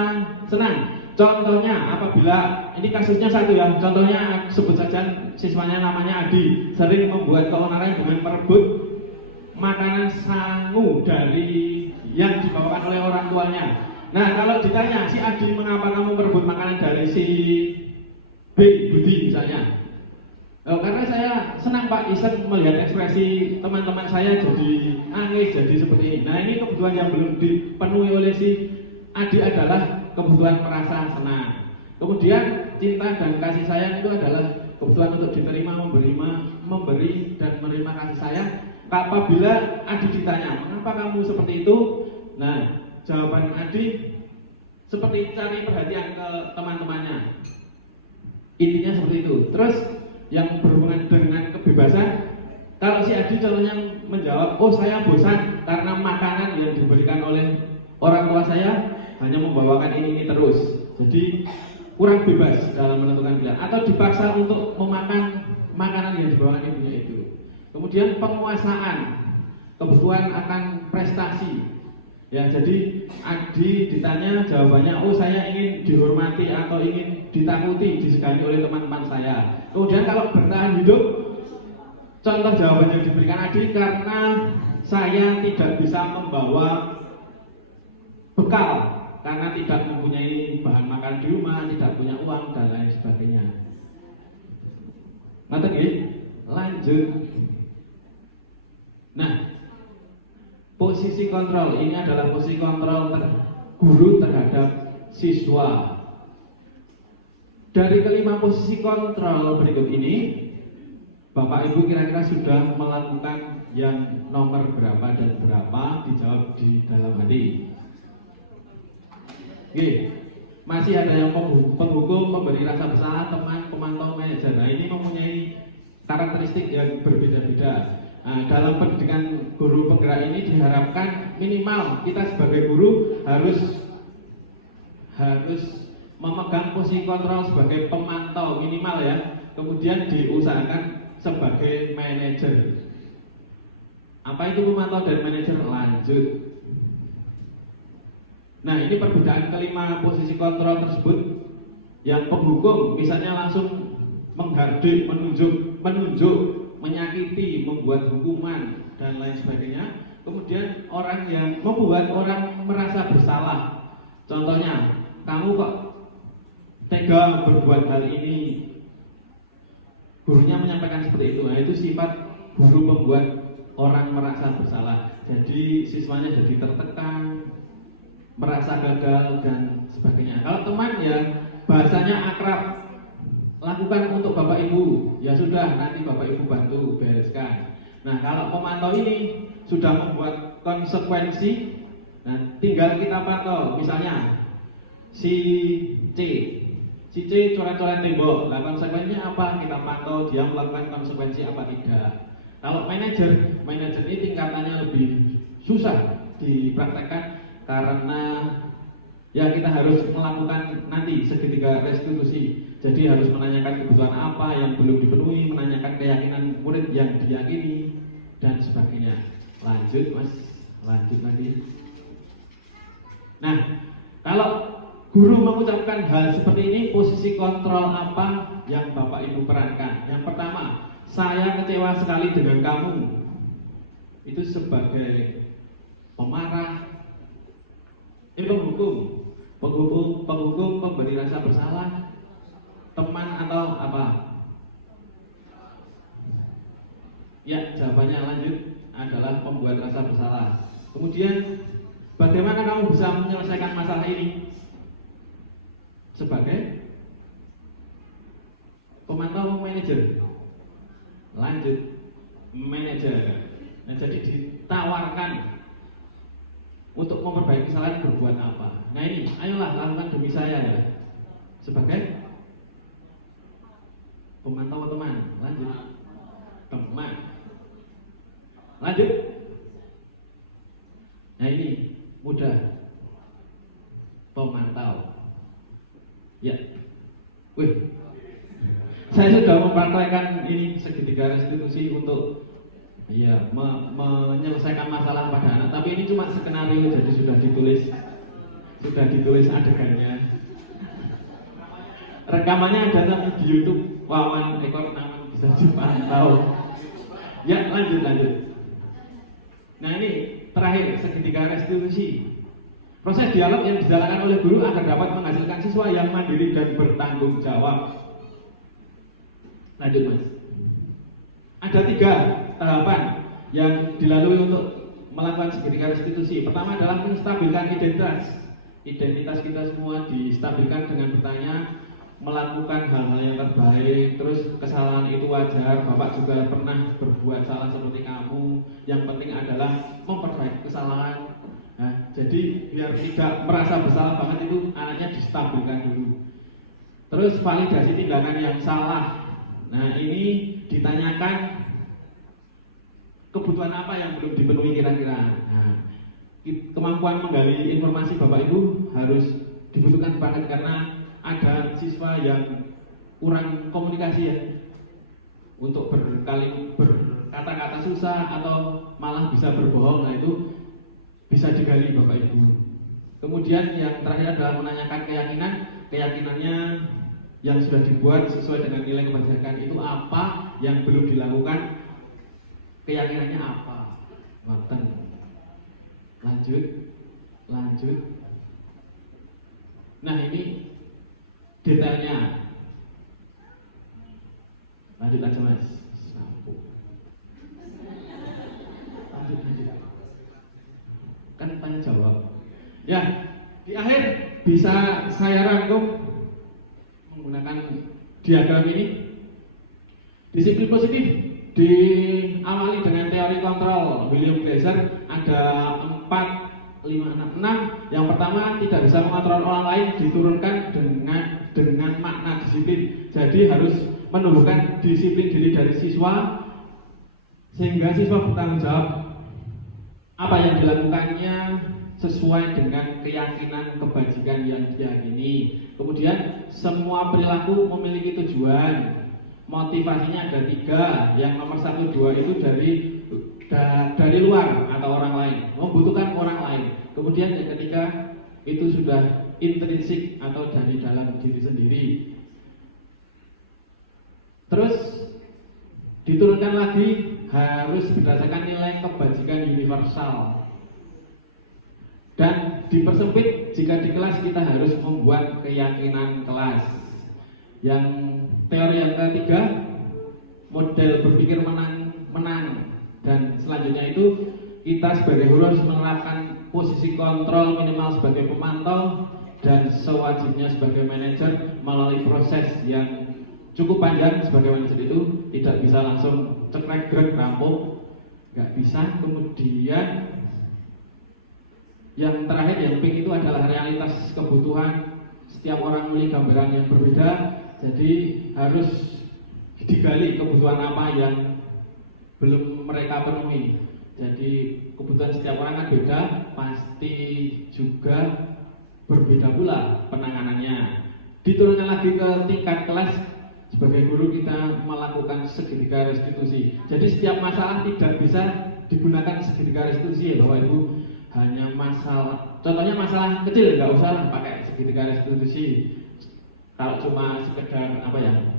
senang. Contohnya apabila ini kasusnya satu ya, contohnya sebut saja siswanya namanya Adi, sering membuat keonaran dengan merebut makanan sangu dari yang dibawakan oleh orang tuanya. Nah, kalau ditanya si Adi, mengapa kamu merebut makanan dari si B, Budi misalnya? Karena saya senang Pak, iseng melihat ekspresi teman-teman saya jadi nangis, jadi seperti ini. Nah, ini kebutuhan yang belum dipenuhi oleh si Adi adalah kebutuhan merasa senang. Kemudian cinta dan kasih sayang itu adalah kebutuhan untuk diterima, memberi dan menerima kasih sayang. Apabila Adi ditanya, mengapa kamu seperti itu? Nah, jawaban Adi seperti cari perhatian ke teman-temannya. Intinya seperti itu. Terus yang berhubungan dengan kebebasan, kalau si Adi contohnya menjawab, oh saya bosan karena makanan yang diberikan oleh orang tua saya hanya membawakan ini terus. Jadi kurang bebas dalam menentukan pilihan atau dipaksa untuk memakan makanan yang dibawakan ibunya itu. Kemudian penguasaan, kebutuhan akan prestasi. Ya, jadi Adi ditanya jawabannya, oh saya ingin dihormati atau ingin ditakuti, disegani oleh teman-teman saya. Kemudian kalau bertahan hidup, contoh jawaban yang diberikan Adi, karena saya tidak bisa membawa bekal karena tidak mempunyai bahan makan di rumah, tidak punya uang dan lain sebagainya. Ngerti? Lanjut. Nah, posisi kontrol ini adalah posisi kontrol guru terhadap siswa. Dari kelima posisi kontrol berikut ini, Bapak Ibu kira-kira sudah melakukan yang nomor berapa dan berapa? Dijawab di dalam hati. Oke, masih ada yang penghukum, pemberi rasa bersalah, teman, pemantau, manajer. Nah, ini mempunyai karakteristik yang berbeda-beda. Nah, dalam pendidikan guru penggerak ini diharapkan minimal kita sebagai guru harus memegang posisi kontrol sebagai pemantau minimal ya. Kemudian diusahakan sebagai manajer. Apa itu pemantau dan manajer? Lanjut. Nah, ini perbedaan kelima posisi kontrol tersebut. Yang penghukum misalnya langsung menghardik, menunjuk, menyakiti, membuat hukuman dan lain sebagainya. Kemudian orang yang membuat orang merasa bersalah. Contohnya, kamu kok tega berbuat hal ini, gurunya menyampaikan seperti itu. Nah, itu sifat guru membuat orang merasa bersalah. Jadi siswanya jadi tertekan, merasa gagal dan sebagainya. Kalau teman ya bahasanya akrab, lakukan untuk Bapak Ibu, ya sudah nanti Bapak Ibu bantu bereskan. Nah, kalau pemantau ini sudah membuat konsekuensi, nah tinggal kita pantau. Misalnya si C coret-coret tembok, nah konsekuensinya apa? Kita pantau dia melakukan konsekuensi apa tidak. Kalau manajer ini tingkatannya lebih susah dipraktekkan karena ya kita harus melakukan nanti segitiga restitusi. Jadi harus menanyakan kebutuhan apa yang belum dipenuhi, menanyakan keyakinan murid yang diyakini dan sebagainya. Lanjut Mas, lanjut lagi. Nah, kalau guru mengucapkan hal seperti ini, posisi kontrol apa yang Bapak Ibu perankan? Yang pertama, saya kecewa sekali dengan kamu. Itu sebagai pemarah, penghukum, pemberi rasa bersalah, teman atau apa? Ya, jawabannya lanjut adalah membuat rasa bersalah. Kemudian, bagaimana kamu bisa menyelesaikan masalah ini? Sebagai pemantau manajer. Lanjut, manajer. Nah, jadi ditawarkan untuk memperbaiki kesalahan berbuat apa. Nah ini, ayolah lakukan demi saya ya. Sebagai pemantau teman. Lanjut, teman. Lanjut. Nah ini mudah, pemantau. Ya, wih, saya sudah mempraktekkan ini segitiga restitusi untuk ya menyelesaikan masalah pada anak. Tapi ini cuma skenario, jadi sudah ditulis adegannya. Rekamannya ada tapi di YouTube Wawan Ekor Naman bisa dipantau. Ya, lanjut. Nah ini terakhir segitiga restitusi. Proses dialog yang dijalankan oleh guru agar dapat menghasilkan siswa yang mandiri dan bertanggung jawab. Lanjut Mas. Ada 3 tahapan yang dilalui untuk melakukan segitiga restitusi. Pertama adalah menstabilkan identitas. Identitas kita semua distabilkan dengan bertanya, melakukan hal-hal yang terbaik. Terus kesalahan itu wajar, Bapak juga pernah berbuat salah seperti kamu. Yang penting adalah memperbaiki kesalahan. Nah, jadi biar tidak merasa bersalah banget itu anaknya distabilkan dulu. Terus validasi tindakan yang salah. Nah ini ditanyakan kebutuhan apa yang belum dipenuhi kira-kira. Nah, kemampuan menggali informasi Bapak Ibu harus dibutuhkan banget karena ada siswa yang kurang komunikasi ya, untuk berkata-kata susah atau malah bisa berbohong. Nah itu bisa digali Bapak Ibu. Kemudian yang terakhir adalah menanyakan keyakinannya yang sudah dibuat sesuai dengan nilai kebajikan itu apa, yang belum dilakukan keyakinannya apa. Ngoten. Lanjut. Nah ini detailnya. Lanjut aja Mas. Lanjut. Kan tanya jawab. Ya, di akhir bisa saya rangkum menggunakan diagram ini. Disiplin positif diawali dengan teori kontrol William Glasser. Ada 4, 5, 6. Yang pertama, tidak bisa mengontrol orang lain diturunkan dengan makna disiplin. Jadi harus menumbuhkan disiplin diri dari siswa sehingga siswa bertanggung jawab apa yang dilakukannya sesuai dengan keyakinan kebajikan yang diyakini. Kemudian semua perilaku memiliki tujuan. Motivasinya ada 3. Yang nomor 1, 2 itu dari luar atau orang lain, membutuhkan orang lain. Kemudian yang ketiga itu sudah intrinsik atau dari dalam diri sendiri. Terus diturunkan lagi harus berdasarkan nilai kebajikan universal. Dan dipersempit jika di kelas kita harus membuat keyakinan kelas. Yang teori yang ketiga, model berpikir menang. Dan selanjutnya itu kita sebagai guru harus menerapkan posisi kontrol minimal sebagai pemantau dan sewajibnya sebagai manajer melalui proses yang cukup panjang. Sebagai manajer itu tidak bisa langsung cekrek gerak rampung, nggak bisa. Kemudian yang terakhir, yang pink itu adalah realitas kebutuhan. Setiap orang memiliki gambaran yang berbeda, jadi harus digali kebutuhan apa yang belum mereka penuhi. Jadi kebutuhan setiap orang kan beda, pasti juga berbeda pula penanganannya. Diturunkan lagi ke tingkat kelas, sebagai guru kita melakukan segitiga restitusi. Jadi setiap masalah tidak bisa digunakan segitiga restitusi ya Bapak Ibu. Hanya masalah, contohnya masalah kecil nggak usah lah pakai segitiga restitusi. Kalau cuma sekedar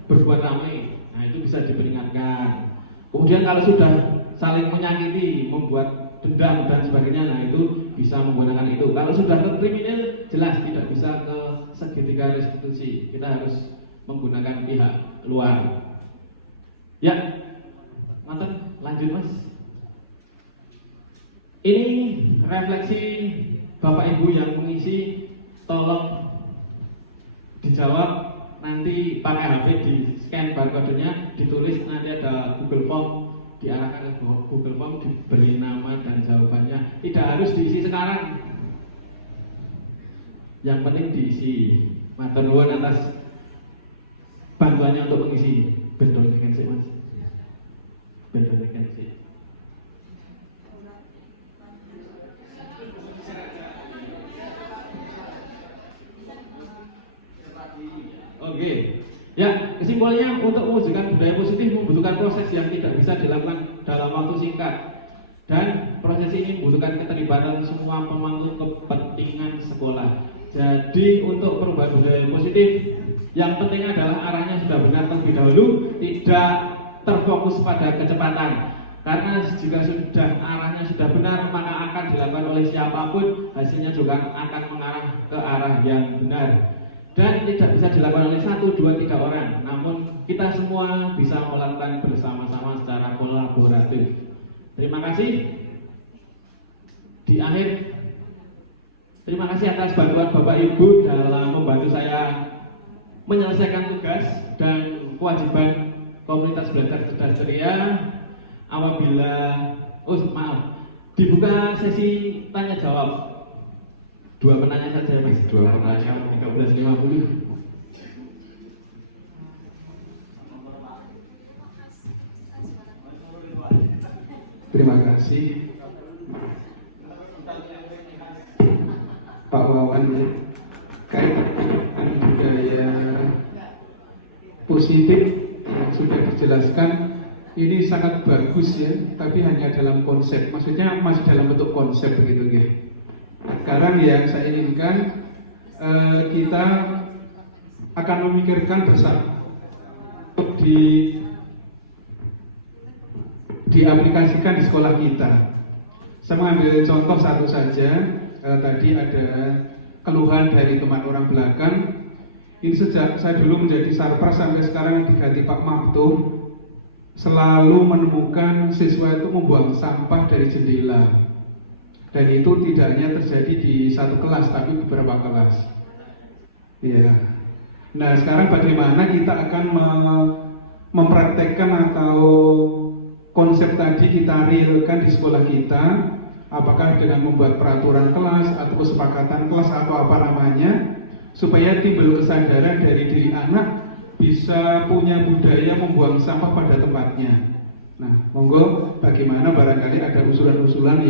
berbuat ramai, nah itu bisa diperingatkan. Kemudian kalau sudah saling menyakiti, membuat dendam dan sebagainya, nah itu bisa menggunakan itu. Kalau sudah ke kriminal, jelas tidak bisa ke segitiga restitusi. Kita harus menggunakan pihak luar. Ya, lanjut Mas. Ini refleksi Bapak Ibu yang mengisi, tolong dijawab nanti pakai HP, di scan barcode-nya, ditulis, nanti ada Google Form, diarahkan ke Google Form, diberi nama dan jawabannya. Tidak harus diisi sekarang, yang penting diisi. Matur nuwun atas bantuannya untuk mengisi. Betul sih Mas, betul sih. Oke, ya kesimpulannya, untuk mewujudkan budaya positif membutuhkan proses yang tidak bisa dilakukan dalam waktu singkat, dan proses ini membutuhkan keterlibatan semua pemangku kepentingan sekolah. Jadi untuk perubahan budaya positif, yang penting adalah arahnya sudah benar terlebih dahulu, tidak terfokus pada kecepatan. Karena jika sudah arahnya sudah benar, maka akan dilakukan oleh siapapun, hasilnya juga akan mengarah ke arah yang benar. Dan tidak bisa dilakukan oleh 1, 2, 3 orang, namun kita semua bisa melakukan bersama-sama secara kolaboratif. Terima kasih. Di akhir, terima kasih atas bantuan Bapak Ibu dalam membantu saya menyelesaikan tugas dan kewajiban komunitas belajar cerdas ceria. Apabila, dibuka sesi tanya jawab. 2 penanya saja Mas. 2 penanya 13.50. Terima kasih Pak Wawan, ya. Kaitan dengan budaya positif yang sudah dijelaskan ini sangat bagus ya, tapi hanya dalam konsep. Maksudnya masih dalam bentuk konsep begitu ya. Sekarang yang saya inginkan kita akan memikirkan bersama untuk diaplikasikan di sekolah kita. Saya mengambil contoh satu saja. Tadi ada keluhan dari teman orang belakang. Ini sejak saya dulu menjadi sarpras sampai sekarang diganti Pak Mabto, selalu menemukan siswa itu membuang sampah dari jendela. Dan itu tidak hanya terjadi di satu kelas, tapi beberapa kelas. Ya. Nah, sekarang bagaimana kita akan mempraktekkan atau konsep tadi kita realkan di sekolah kita? Apakah dengan membuat peraturan kelas atau kesepakatan kelas atau apa namanya, supaya timbul kesadaran dari diri anak bisa punya budaya membuang sampah pada tempatnya. Nah, monggo bagaimana barangkali ada usulan-usulan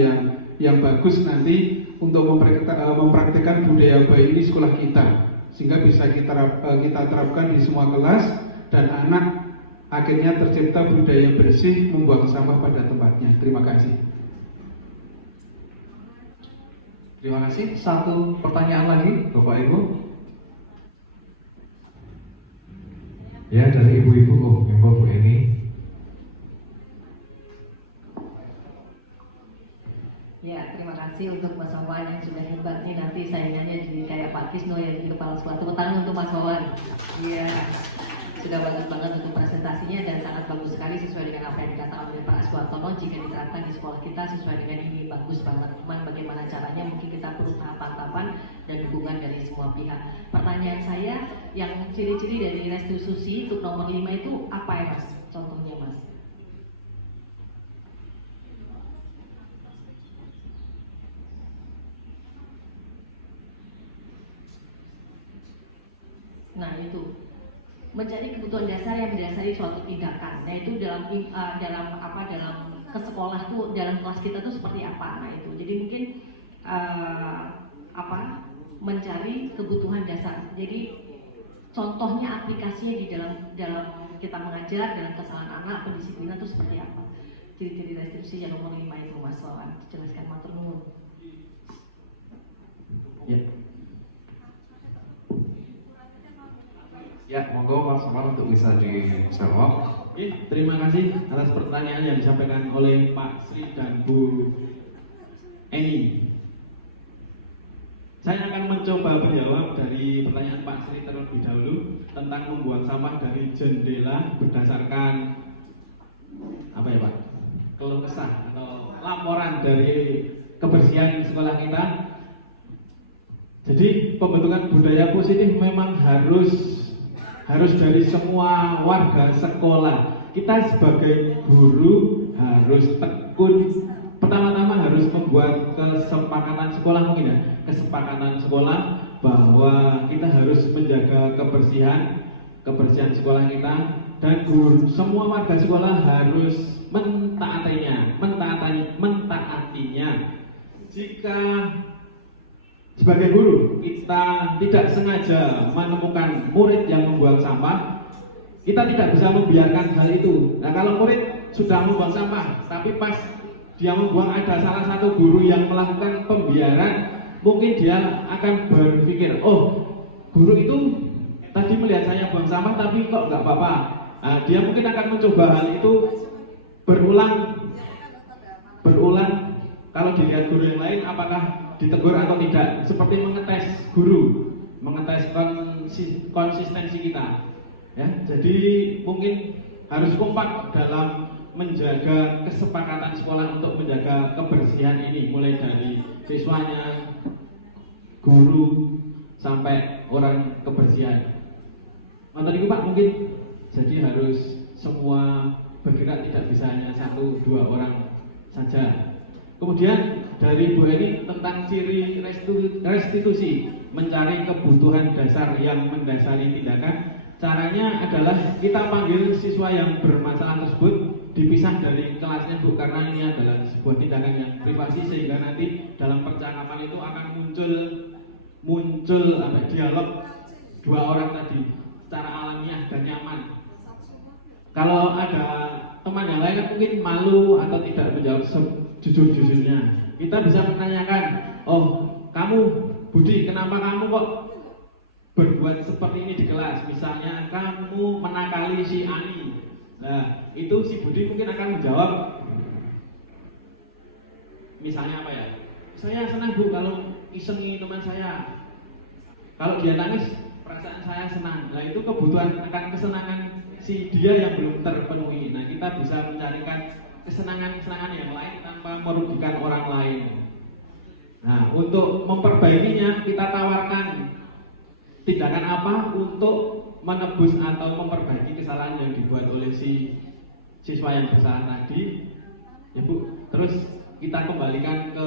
yang bagus nanti untuk mempraktikkan budaya baik ini sekolah kita, sehingga bisa kita terapkan di semua kelas dan anak akhirnya tercipta budaya bersih membuang sampah pada tempatnya. Terima kasih. Terima kasih. Satu pertanyaan lagi, Bapak Ibu. Ya, dari ibu-ibu, Bu Eni. 1, 2, 3, Ya, terima kasih untuk Mas Wawan yang sudah hebat nih, nanti saingannya jadi kayak Pak Tisno ya, jadi kepala sekolah. Tepuk tangan untuk Mas Wawan. Iya, sudah bagus banget untuk presentasinya dan sangat bagus sekali sesuai dengan apa yang dikatakan oleh Pak Aswartono. Jika diterapkan di sekolah kita sesuai dengan ini bagus banget. Cuman bagaimana caranya mungkin kita perlu tahapan-tahapan dan dukungan dari semua pihak. Pertanyaan saya, yang ciri-ciri dari restitusi untuk nomor 5 itu apa ya Mas? Contohnya Mas? Nah itu menjadi kebutuhan dasar yang mendasari suatu tindakan. Nah itu dalam ke sekolah tuh dalam kelas kita tuh seperti apa? Nah itu jadi mungkin mencari kebutuhan dasar. Jadi contohnya aplikasinya di dalam kita mengajar dalam kesalahan anak pendisiplinan itu seperti apa? Ciri-ciri restitusi yang nomor 5 itu Mas Wawan, jelaskan matur nuwun. Ya. Ya, monggo Mas Wawan untuk bisa dijawab. Oke, terima kasih atas pertanyaan yang disampaikan oleh Pak Sri dan Bu Eni. Saya akan mencoba menjawab dari pertanyaan Pak Sri terlebih dahulu tentang membuang sampah dari jendela berdasarkan apa ya Pak? Keluh kesah atau laporan dari kebersihan sekolah kita. Jadi pembentukan budaya positif memang harus dari semua warga sekolah. Kita sebagai guru harus tekun. Pertama-tama harus membuat kesepakatan sekolah mungkin ya. Kesepakatan sekolah bahwa kita harus menjaga kebersihan sekolah kita, dan guru, semua warga sekolah harus mentaatinya. Jika sebagai guru kita tidak sengaja menemukan murid yang membuang sampah, kita tidak bisa membiarkan hal itu. Nah kalau murid sudah membuang sampah, tapi pas dia membuang ada salah satu guru yang melakukan pembiaran, mungkin dia akan berpikir, oh guru itu tadi melihat saya buang sampah tapi kok nggak apa-apa. Nah, dia mungkin akan mencoba hal itu berulang. Kalau dilihat guru yang lain apakah ditegur atau tidak, seperti mengetes guru, mengetes konsistensi kita ya. Jadi mungkin harus kompak dalam menjaga kesepakatan sekolah untuk menjaga kebersihan ini, mulai dari siswanya, guru, sampai orang kebersihan. Mantan itu Pak, mungkin jadi harus semua bergerak, tidak bisa hanya 1-2 orang saja. Kemudian dari Bu Eni tentang ciri restitusi, mencari kebutuhan dasar yang mendasari tindakan. Caranya adalah kita panggil siswa yang bermasalah tersebut, dipisah dari kelasnya Bu, karena ini adalah sebuah tindakan yang privasi, sehingga nanti dalam percakapan itu akan muncul dialog 2 orang tadi secara alamiah dan nyaman. Kalau ada teman yang lain kan mungkin malu atau tidak menjawab jujur-jujurnya, kita bisa menanyakan, oh kamu Budi, kenapa kamu kok berbuat seperti ini di kelas? Misalnya kamu menakali si Ani. Nah itu si Budi mungkin akan menjawab, misalnya apa ya, saya senang Bu kalau isengi teman saya, kalau dia nangis perasaan saya senang. Nah itu kebutuhan akan kesenangan si dia yang belum terpenuhi. Nah kita bisa mencarikan kesenangan yang lain tanpa merugikan orang lain. Nah untuk memperbaikinya kita tawarkan tindakan apa untuk menebus atau memperbaiki kesalahan yang dibuat oleh si siswa yang bersalah tadi ya Bu. Terus kita kembalikan ke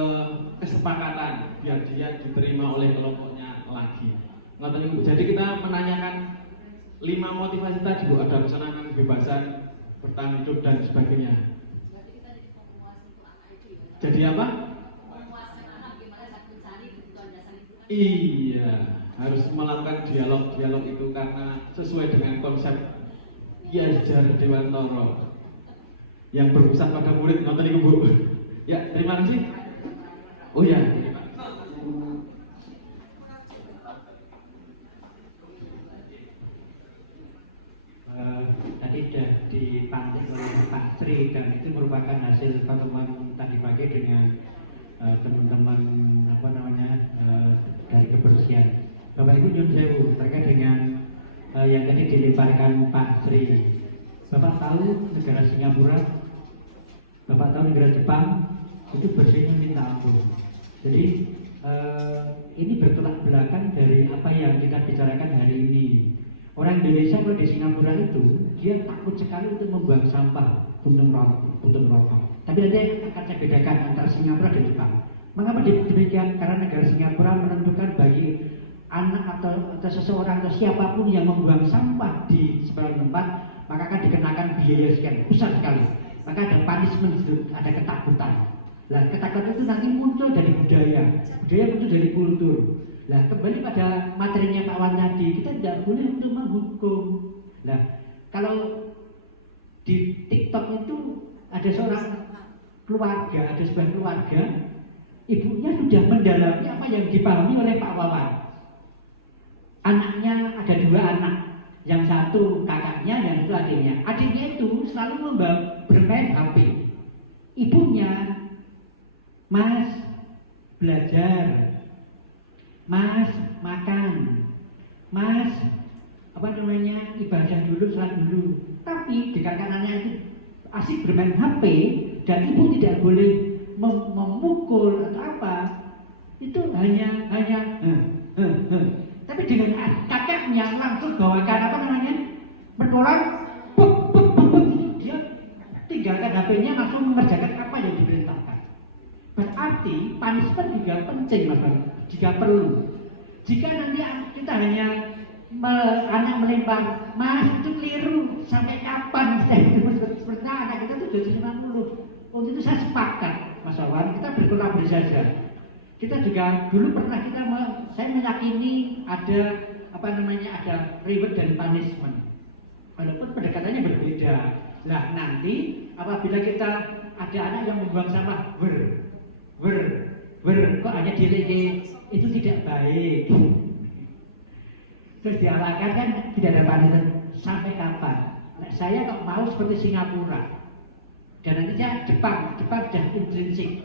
kesepakatan biar dia diterima oleh kelompoknya lagi. Jadi kita menanyakan 5 motivasi tadi Bu, ada kesenangan, kebebasan, bertahan hidup dan sebagainya. Jadi apa? Iya, harus melakukan dialog itu karena sesuai dengan konsep Yajar Dewantoro yang berpusat pada murid. Nonton itu Bu. Ya, terima kasih. Oh ya. Tadi sudah dipantik oleh Pak Sri dan itu merupakan hasil pertemuan tadi pagi dengan teman-teman dari kebersihan. Bapak Ibu nyun sewu terkait dengan yang tadi dilemparkan Pak Sri. Bapak tahu negara Singapura, Bapak tahu negara Jepang itu bersihnya minta ampun. Jadi ini bertolak belakang dari apa yang kita bicarakan hari ini. Orang Indonesia kalau di Singapura itu dia takut sekali untuk membuang sampah puntung rokok. Tapi nanti akan saya bedakan antara Singapura dan Jepang. Mengapa demikian? Karena negara Singapura menentukan bagi anak atau seseorang atau siapapun yang membuang sampah di sebuah tempat, maka akan dikenakan biaya sekian besar sekali. Maka ada punishment, ada ketakutan. Nah, ketakutan itu nanti muncul dari budaya muncul dari kultur. Nah, kembali pada materinya Pak Wan tadi, kita tidak boleh untuk menghukum. Nah, kalau di TikTok itu ada seorang keluarga, ada sebuah keluarga, ibunya sudah mendalami apa yang dipahami oleh Pak Wawan. Anaknya ada 2 anak, yang satu kakaknya, yang satu adiknya. Adiknya itu selalu bermain HP. Ibunya, Mas, belajar, Mas, makan, Mas, ibadah dulu, sholat dulu. Tapi dikarenakan anaknya itu asik bermain HP dan ibu tidak boleh memukul atau apa, itu hanya tapi dengan kakeknya langsung bawakan pentolan, dia tinggalkan HP-nya langsung mengerjakan apa yang diperintahkan. Berarti punishment juga penting, Mas, jika perlu. Jika nanti kita hanya anak melempar, Mas itu keliru, sampai kapan seperti anak kita itu jadi 90. Untuk itu saya sepakat, Mas Wawan, kita berkolaborasi saja. Kita juga dulu pernah saya meyakini ada ada reward dan punishment. Walaupun pendekatannya berbeda. Nah, nanti apabila kita ada anak yang membuang sampah kok hanya dileke, itu tidak baik. Terus diarahkan kan tidak ada punishment sampai kapan? Nah, saya kok mau seperti Singapura. Dan nantinya Jepang sudah intrinsik.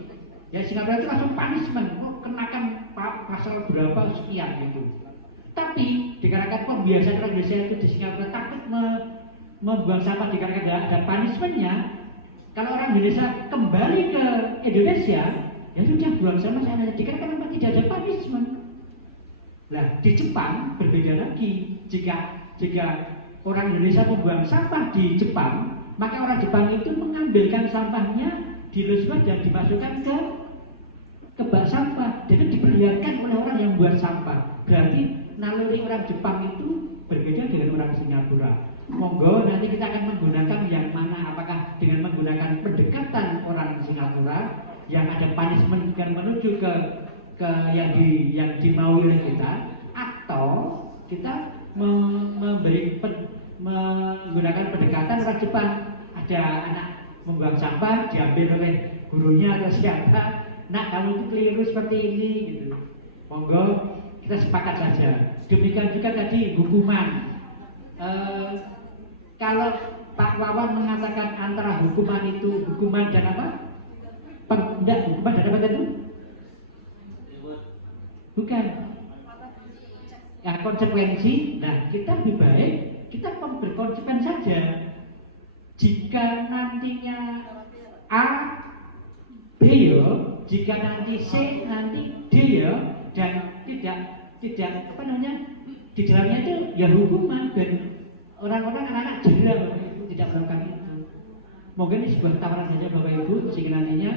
Ya Singapura itu langsung punishment, kenakan pasal berapa sekian gitu. Tapi dikarenakan pembiasaan orang Indonesia itu di Singapura takut membuang sampah dikarenakan ada punishmentnya. Kalau orang Indonesia kembali ke Indonesia, ya sudah buang sampah sana. Dikarenakan tidak ada punishment. Nah di Jepang berbeda lagi. Jika orang Indonesia membuang sampah di Jepang, maka orang Jepang itu mengambilkan sampahnya dilempar dan dimasukkan ke bak sampah. Jadi diperlihatkan oleh orang yang buat sampah. Berarti naluri orang Jepang itu berbeda dengan orang Singapura. Monggo nanti kita akan menggunakan yang mana, apakah dengan menggunakan pendekatan orang Singapura yang ada punishment dan menuju ke yang dimaui oleh kita, atau kita menggunakan pendekatan orang Jepang. Ada anak membuang sampah diambil oleh gurunya atau siapa, nak kamu itu keliru seperti ini gitu. Monggo kita sepakat saja. Demikian juga tadi hukuman. Kalau Pak Wawan mengatakan antara hukuman dan apa? Hukuman dan apa itu? Bukan. Ya konsekuensi. Nah kita lebih baik kita berkonsekuensi saja. Jika nantinya A, B ya, jika nanti C, nanti D ya, dan tidak di dalamnya itu ya hukuman dan orang-orang anak-anak jera tidak melakukan itu. Mungkin ini sebuah tawaran saja Bapak Ibu, sehingga nantinya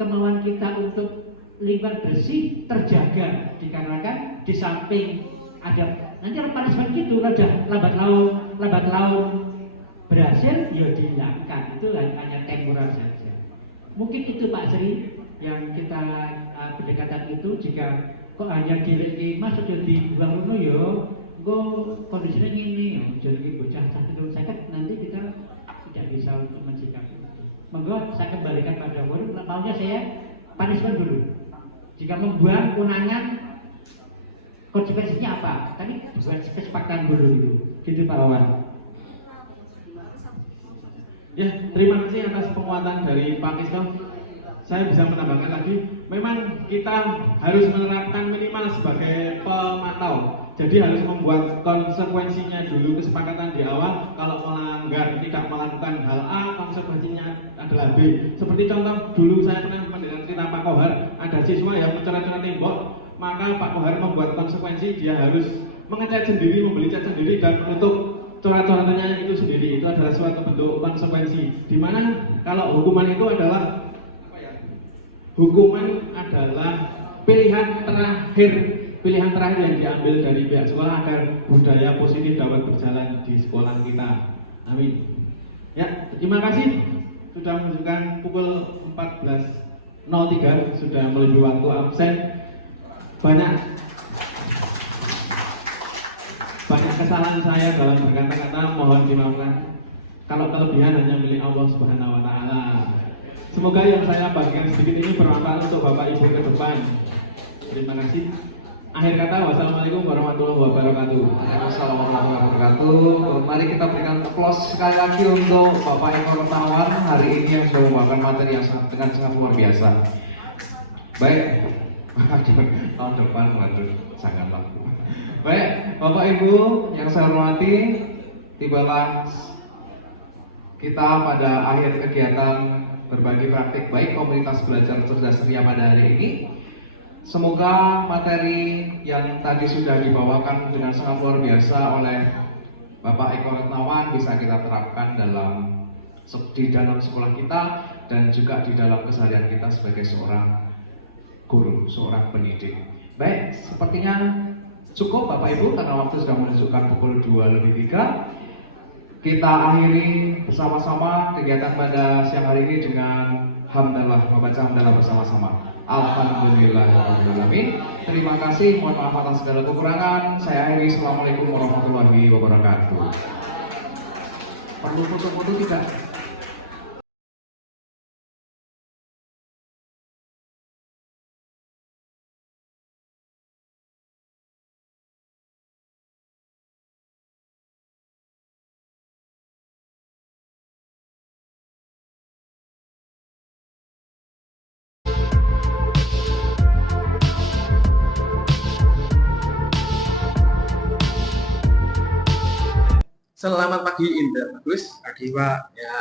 kemauan kita untuk lingkungan bersih terjaga, dikarenakan di samping ada nanti orang punishment gitu, ada lambat laun berhasil, ya dihilangkan. Itu hanya temporer saja. Mungkin itu Pak Sri yang kita pendekatan itu. Jika kok hanya masuk di buang runo ya, kok kondisinya ini, jadi bocah sakit sakit, nanti kita tidak bisa untuk mensikapi. Monggo saya kembalikan pada Wuri. Maunya saya punishment dulu. Jika membuang kunangan, konsekuensinya apa? Tadi buat kesepakatan dulu itu. Gitu Pak Wawan. Ya, terima kasih atas penguatan dari Pak Kisto. saya bisa menambahkan lagi, memang kita harus menerapkan minimal sebagai pemantau. Jadi harus membuat konsekuensinya dulu, kesepakatan di awal. Kalau melanggar tidak melakukan hal A, konsekuensinya adalah B. Seperti contoh dulu saya pernah mendengar cerita Pak Kohar, ada siswa yang mencoret-coret tembok, maka Pak Kohar membuat konsekuensi, dia harus mengecat sendiri, membeli cat sendiri dan menutup coret-coretannya itu sendiri. Itu adalah suatu bentuk konsekuensi. Dimana kalau hukuman itu adalah pilihan terakhir yang diambil dari pihak sekolah agar budaya positif dapat berjalan di sekolah kita. Amin. Ya, terima kasih sudah menunjukkan pukul 14.03, sudah melebihi waktu absen. Banyak kesalahan saya dalam berkata-kata, mohon dimaafkan. Kalau kelebihan hanya milik Allah Subhanahu wa taala. Semoga yang saya bagikan sedikit ini bermanfaat untuk Bapak Ibu ke depan. Terima kasih. Akhir kata, wassalamualaikum warahmatullahi wabarakatuh. Waalaikumsalam warahmatullahi wabarakatuh. Mari kita berikan applause sekali lagi untuk Bapak Eko Retawan hari ini yang sudah membawakan materi yang dengan sangat luar biasa. Baik, tahun depan waduh janganlah. Baik, Bapak Ibu yang saya hormati, tibalah kita pada akhir kegiatan berbagi praktik baik komunitas belajar cerdas ceria pada hari ini. Semoga materi yang tadi sudah dibawakan dengan sangat luar biasa oleh Bapak Eko Retawan bisa kita terapkan di dalam sekolah kita dan juga di dalam keseharian kita sebagai seorang guru, seorang pendidik. Baik, sepertinya cukup Bapak Ibu karena waktu sudah menunjukkan pukul 2:03. Kita akhiri bersama-sama kegiatan pada siang hari ini dengan hamdalah, membaca hamdalah bersama-sama. Alhamdulillahirrahmanirrahim. Terima kasih, mohon maaf atas segala kekurangan. Saya akhiri, assalamualaikum warahmatullahi wabarakatuh. Perlu foto-foto tidak? Selamat pagi Indra, bagus. Pagi Pak. Ya,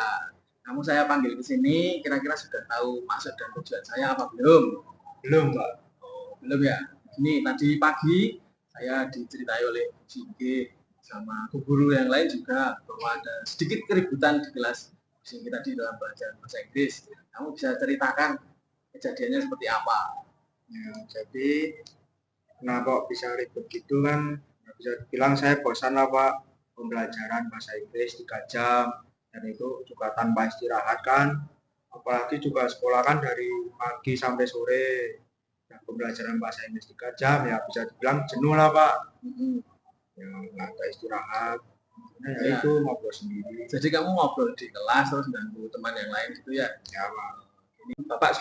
kamu saya panggil ke sini, kira-kira sudah tahu maksud dan tujuan saya apa belum? Belum Pak. Oh, belum ya. Ini tadi pagi saya diceritai oleh Singgi sama guru yang lain juga bahwa ada sedikit keributan di kelas Singgi tadi dalam pelajaran bahasa Inggris. Kamu bisa ceritakan kejadiannya seperti apa? Ya, jadi kenapa bisa ribut gitu kan? Bisa dibilang saya bosan lah Pak. Pembelajaran bahasa Inggris 3 jam dan itu juga tanpa istirahat kan, apalagi juga sekolah kan dari pagi sampai sore dan pembelajaran bahasa Inggris 3 jam ya bisa dibilang jenuh lah Pak. Ya nggak ada istirahat, ya itu ngobrol sendiri. Jadi kamu ngobrol di kelas terus ganggu teman yang lain gitu ya? Ya Pak. Ini Bapak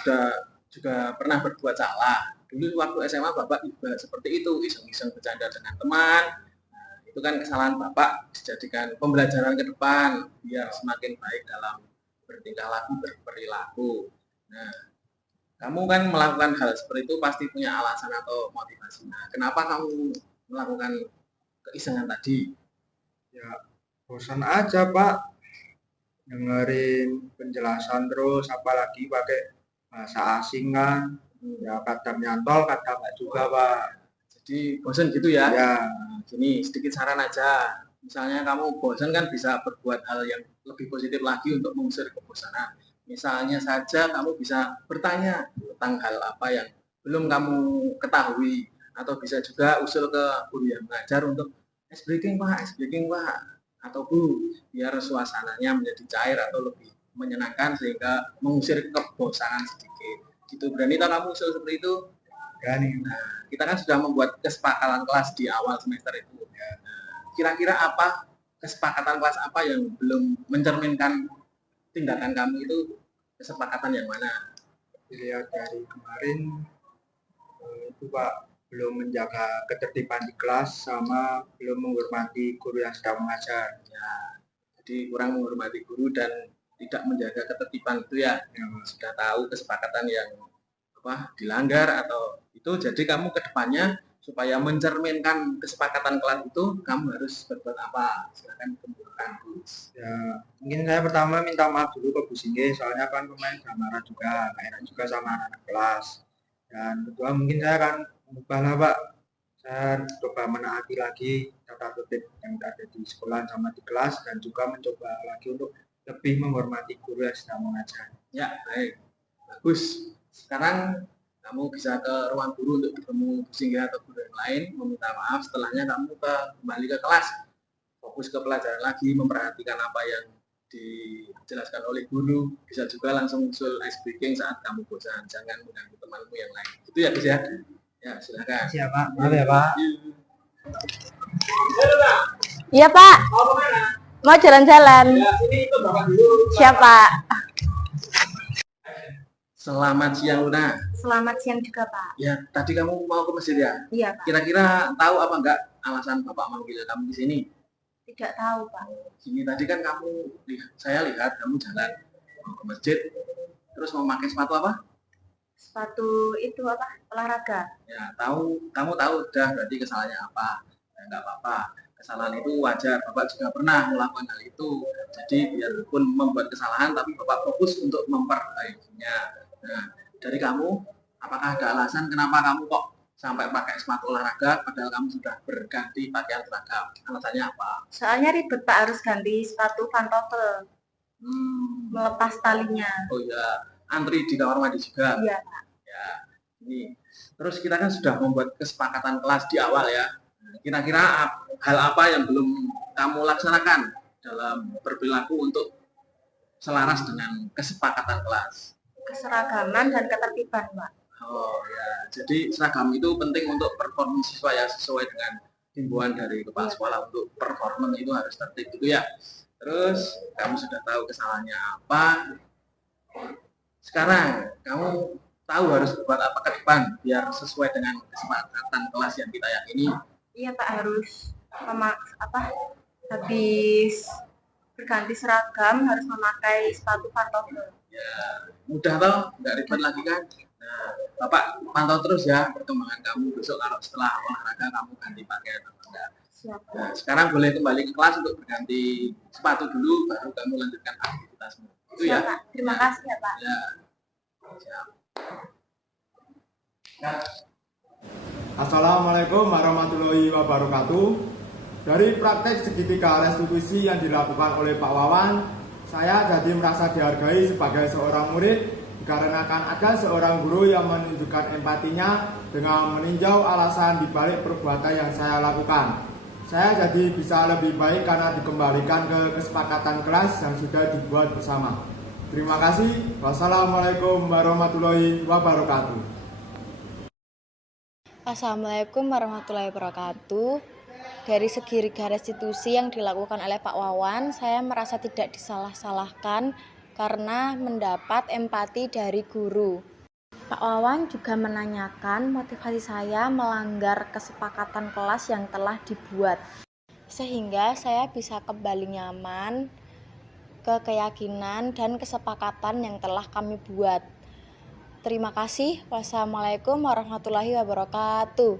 juga pernah berbuat salah. Dulu waktu SMA Bapak juga seperti itu, iseng-iseng bercanda dengan teman. Itu kan kesalahan Bapak, dijadikan pembelajaran ke depan biar semakin baik dalam bertingkah laku, berperilaku. Nah, kamu kan melakukan hal seperti itu pasti punya alasan atau motivasi. Nah, kenapa kamu melakukan keisengan tadi? Ya bosan aja Pak, dengerin penjelasan terus, apalagi pakai bahasa asing kan. Ya kadang nyantol, kadang enggak juga Pak. Jadi bosan gitu ya? Ya. Gini, sedikit saran aja. Misalnya kamu bosan kan bisa berbuat hal yang lebih positif lagi untuk mengusir kebosanan. Misalnya saja kamu bisa bertanya tentang hal apa yang belum kamu ketahui. Atau bisa juga usul ke guru yang mengajar untuk ice breaking Pak, atau Bu, biar suasananya menjadi cair atau lebih menyenangkan sehingga mengusir kebosanan sedikit. Gitu, berani tak kamu usul seperti itu? Berani. Nah, kita kan sudah membuat kesepakatan kelas di awal semester itu. Nah, kira-kira apa kesepakatan kelas apa yang belum mencerminkan tindakan kamu itu, kesepakatan yang mana? Dilihat dari kemarin itu Pak, belum menjaga ketertiban di kelas sama belum menghormati guru yang sedang mengajar. Ya, jadi kurang menghormati guru dan tidak menjaga ketertiban itu ya, sudah tahu kesepakatan yang dilanggar atau itu, jadi kamu ke depannya supaya mencerminkan kesepakatan kelas itu kamu harus berbuat apa? Silakan kemukakan Bu. Ya, mungkin saya pertama minta maaf dulu ke Bu Singgi, soalnya kan kemarin gak marah juga, gak enak juga sama anak kelas. Dan kedua mungkin saya akan mengubah lah Pak, saya coba menaati lagi tata tertib yang ada di sekolah sama di kelas, dan juga mencoba lagi untuk lebih menghormati guru yang sedang mengajar. Ya, baik, bagus. Sekarang kamu bisa ke ruang guru untuk bertemu Bu Singgi atau guru yang lain, meminta maaf. Setelahnya kamu kembali ke kelas, fokus ke pelajaran lagi, memperhatikan apa yang dijelaskan oleh guru. Bisa juga langsung usul ice breaking saat kamu bosan, jangan mengganggu temanmu yang lain. Itu ya Gus ya. Ya, silakan. Siapa? Maaf ya Pak. Iya Pak. Mau jalan-jalan. Siapa? Selamat siang Luna. Selamat siang juga Pak. Ya, tadi kamu mau ke masjid ya? Iya Pak. Kira-kira tahu apa enggak alasan Bapak manggil kamu di sini? Tidak tahu Pak. Sini tadi kan saya lihat kamu jalan mau ke masjid, terus mau pakai sepatu apa? Sepatu itu apa? Olahraga. Ya, kamu tahu udah berarti kesalahannya apa? Ya, enggak apa-apa. Kesalahan itu wajar, Bapak juga pernah melakukan hal itu. Jadi biarpun membuat kesalahan, tapi Bapak fokus untuk memperbaikinya. Nah, dari kamu, apakah ada alasan kenapa kamu kok sampai pakai sepatu olahraga padahal kamu sudah berganti pakaian seragam? Alasannya apa? Soalnya ribet Pak, harus ganti sepatu pantofel. Melepas talinya. Oh ya, antri di kamar mandi juga? Iya Pak. Ya, ini. Terus kita kan sudah membuat kesepakatan kelas di awal ya. Kira-kira hal apa yang belum kamu laksanakan dalam berperilaku untuk selaras dengan kesepakatan kelas? Keseragaman dan ketertiban Pak. Oh ya, jadi seragam itu penting untuk performa siswa ya, sesuai dengan himbauan dari kepala sekolah untuk performa itu harus tertib gitu ya. Terus kamu sudah tahu kesalahannya apa. Sekarang kamu tahu harus berbuat apa ke depan biar sesuai dengan kesepakatan kelas yang kita yakini. Iya Pak, harus habis berganti seragam harus memakai sepatu pantofel. Ya, mudah toh, nggak ribet lagi kan. Nah, Bapak pantau terus ya perkembangan kamu besok kalau setelah olahraga kamu ganti pakaian apa enggak. Siap. Nah, sekarang boleh kembali ke kelas untuk berganti sepatu dulu, baru kamu lanjutkan aktivitasmu. Itu ya. Pak. Terima kasih ya Pak. Ya. Siap. Nah. Assalamualaikum warahmatullahi wabarakatuh. Dari praktek segitiga restitusi yang dilakukan oleh Pak Wawan, saya jadi merasa dihargai sebagai seorang murid dikarenakan ada seorang guru yang menunjukkan empatinya dengan meninjau alasan dibalik perbuatan yang saya lakukan. Saya jadi bisa lebih baik karena dikembalikan ke kesepakatan kelas yang sudah dibuat bersama. Terima kasih. Wassalamualaikum warahmatullahi wabarakatuh. Assalamualaikum warahmatullahi wabarakatuh. Dari segi restitusi yang dilakukan oleh Pak Wawan, saya merasa tidak disalah-salahkan karena mendapat empati dari guru. Pak Wawan juga menanyakan motivasi saya melanggar kesepakatan kelas yang telah dibuat, sehingga saya bisa kembali nyaman ke keyakinan dan kesepakatan yang telah kami buat. Terima kasih. Wassalamualaikum warahmatullahi wabarakatuh.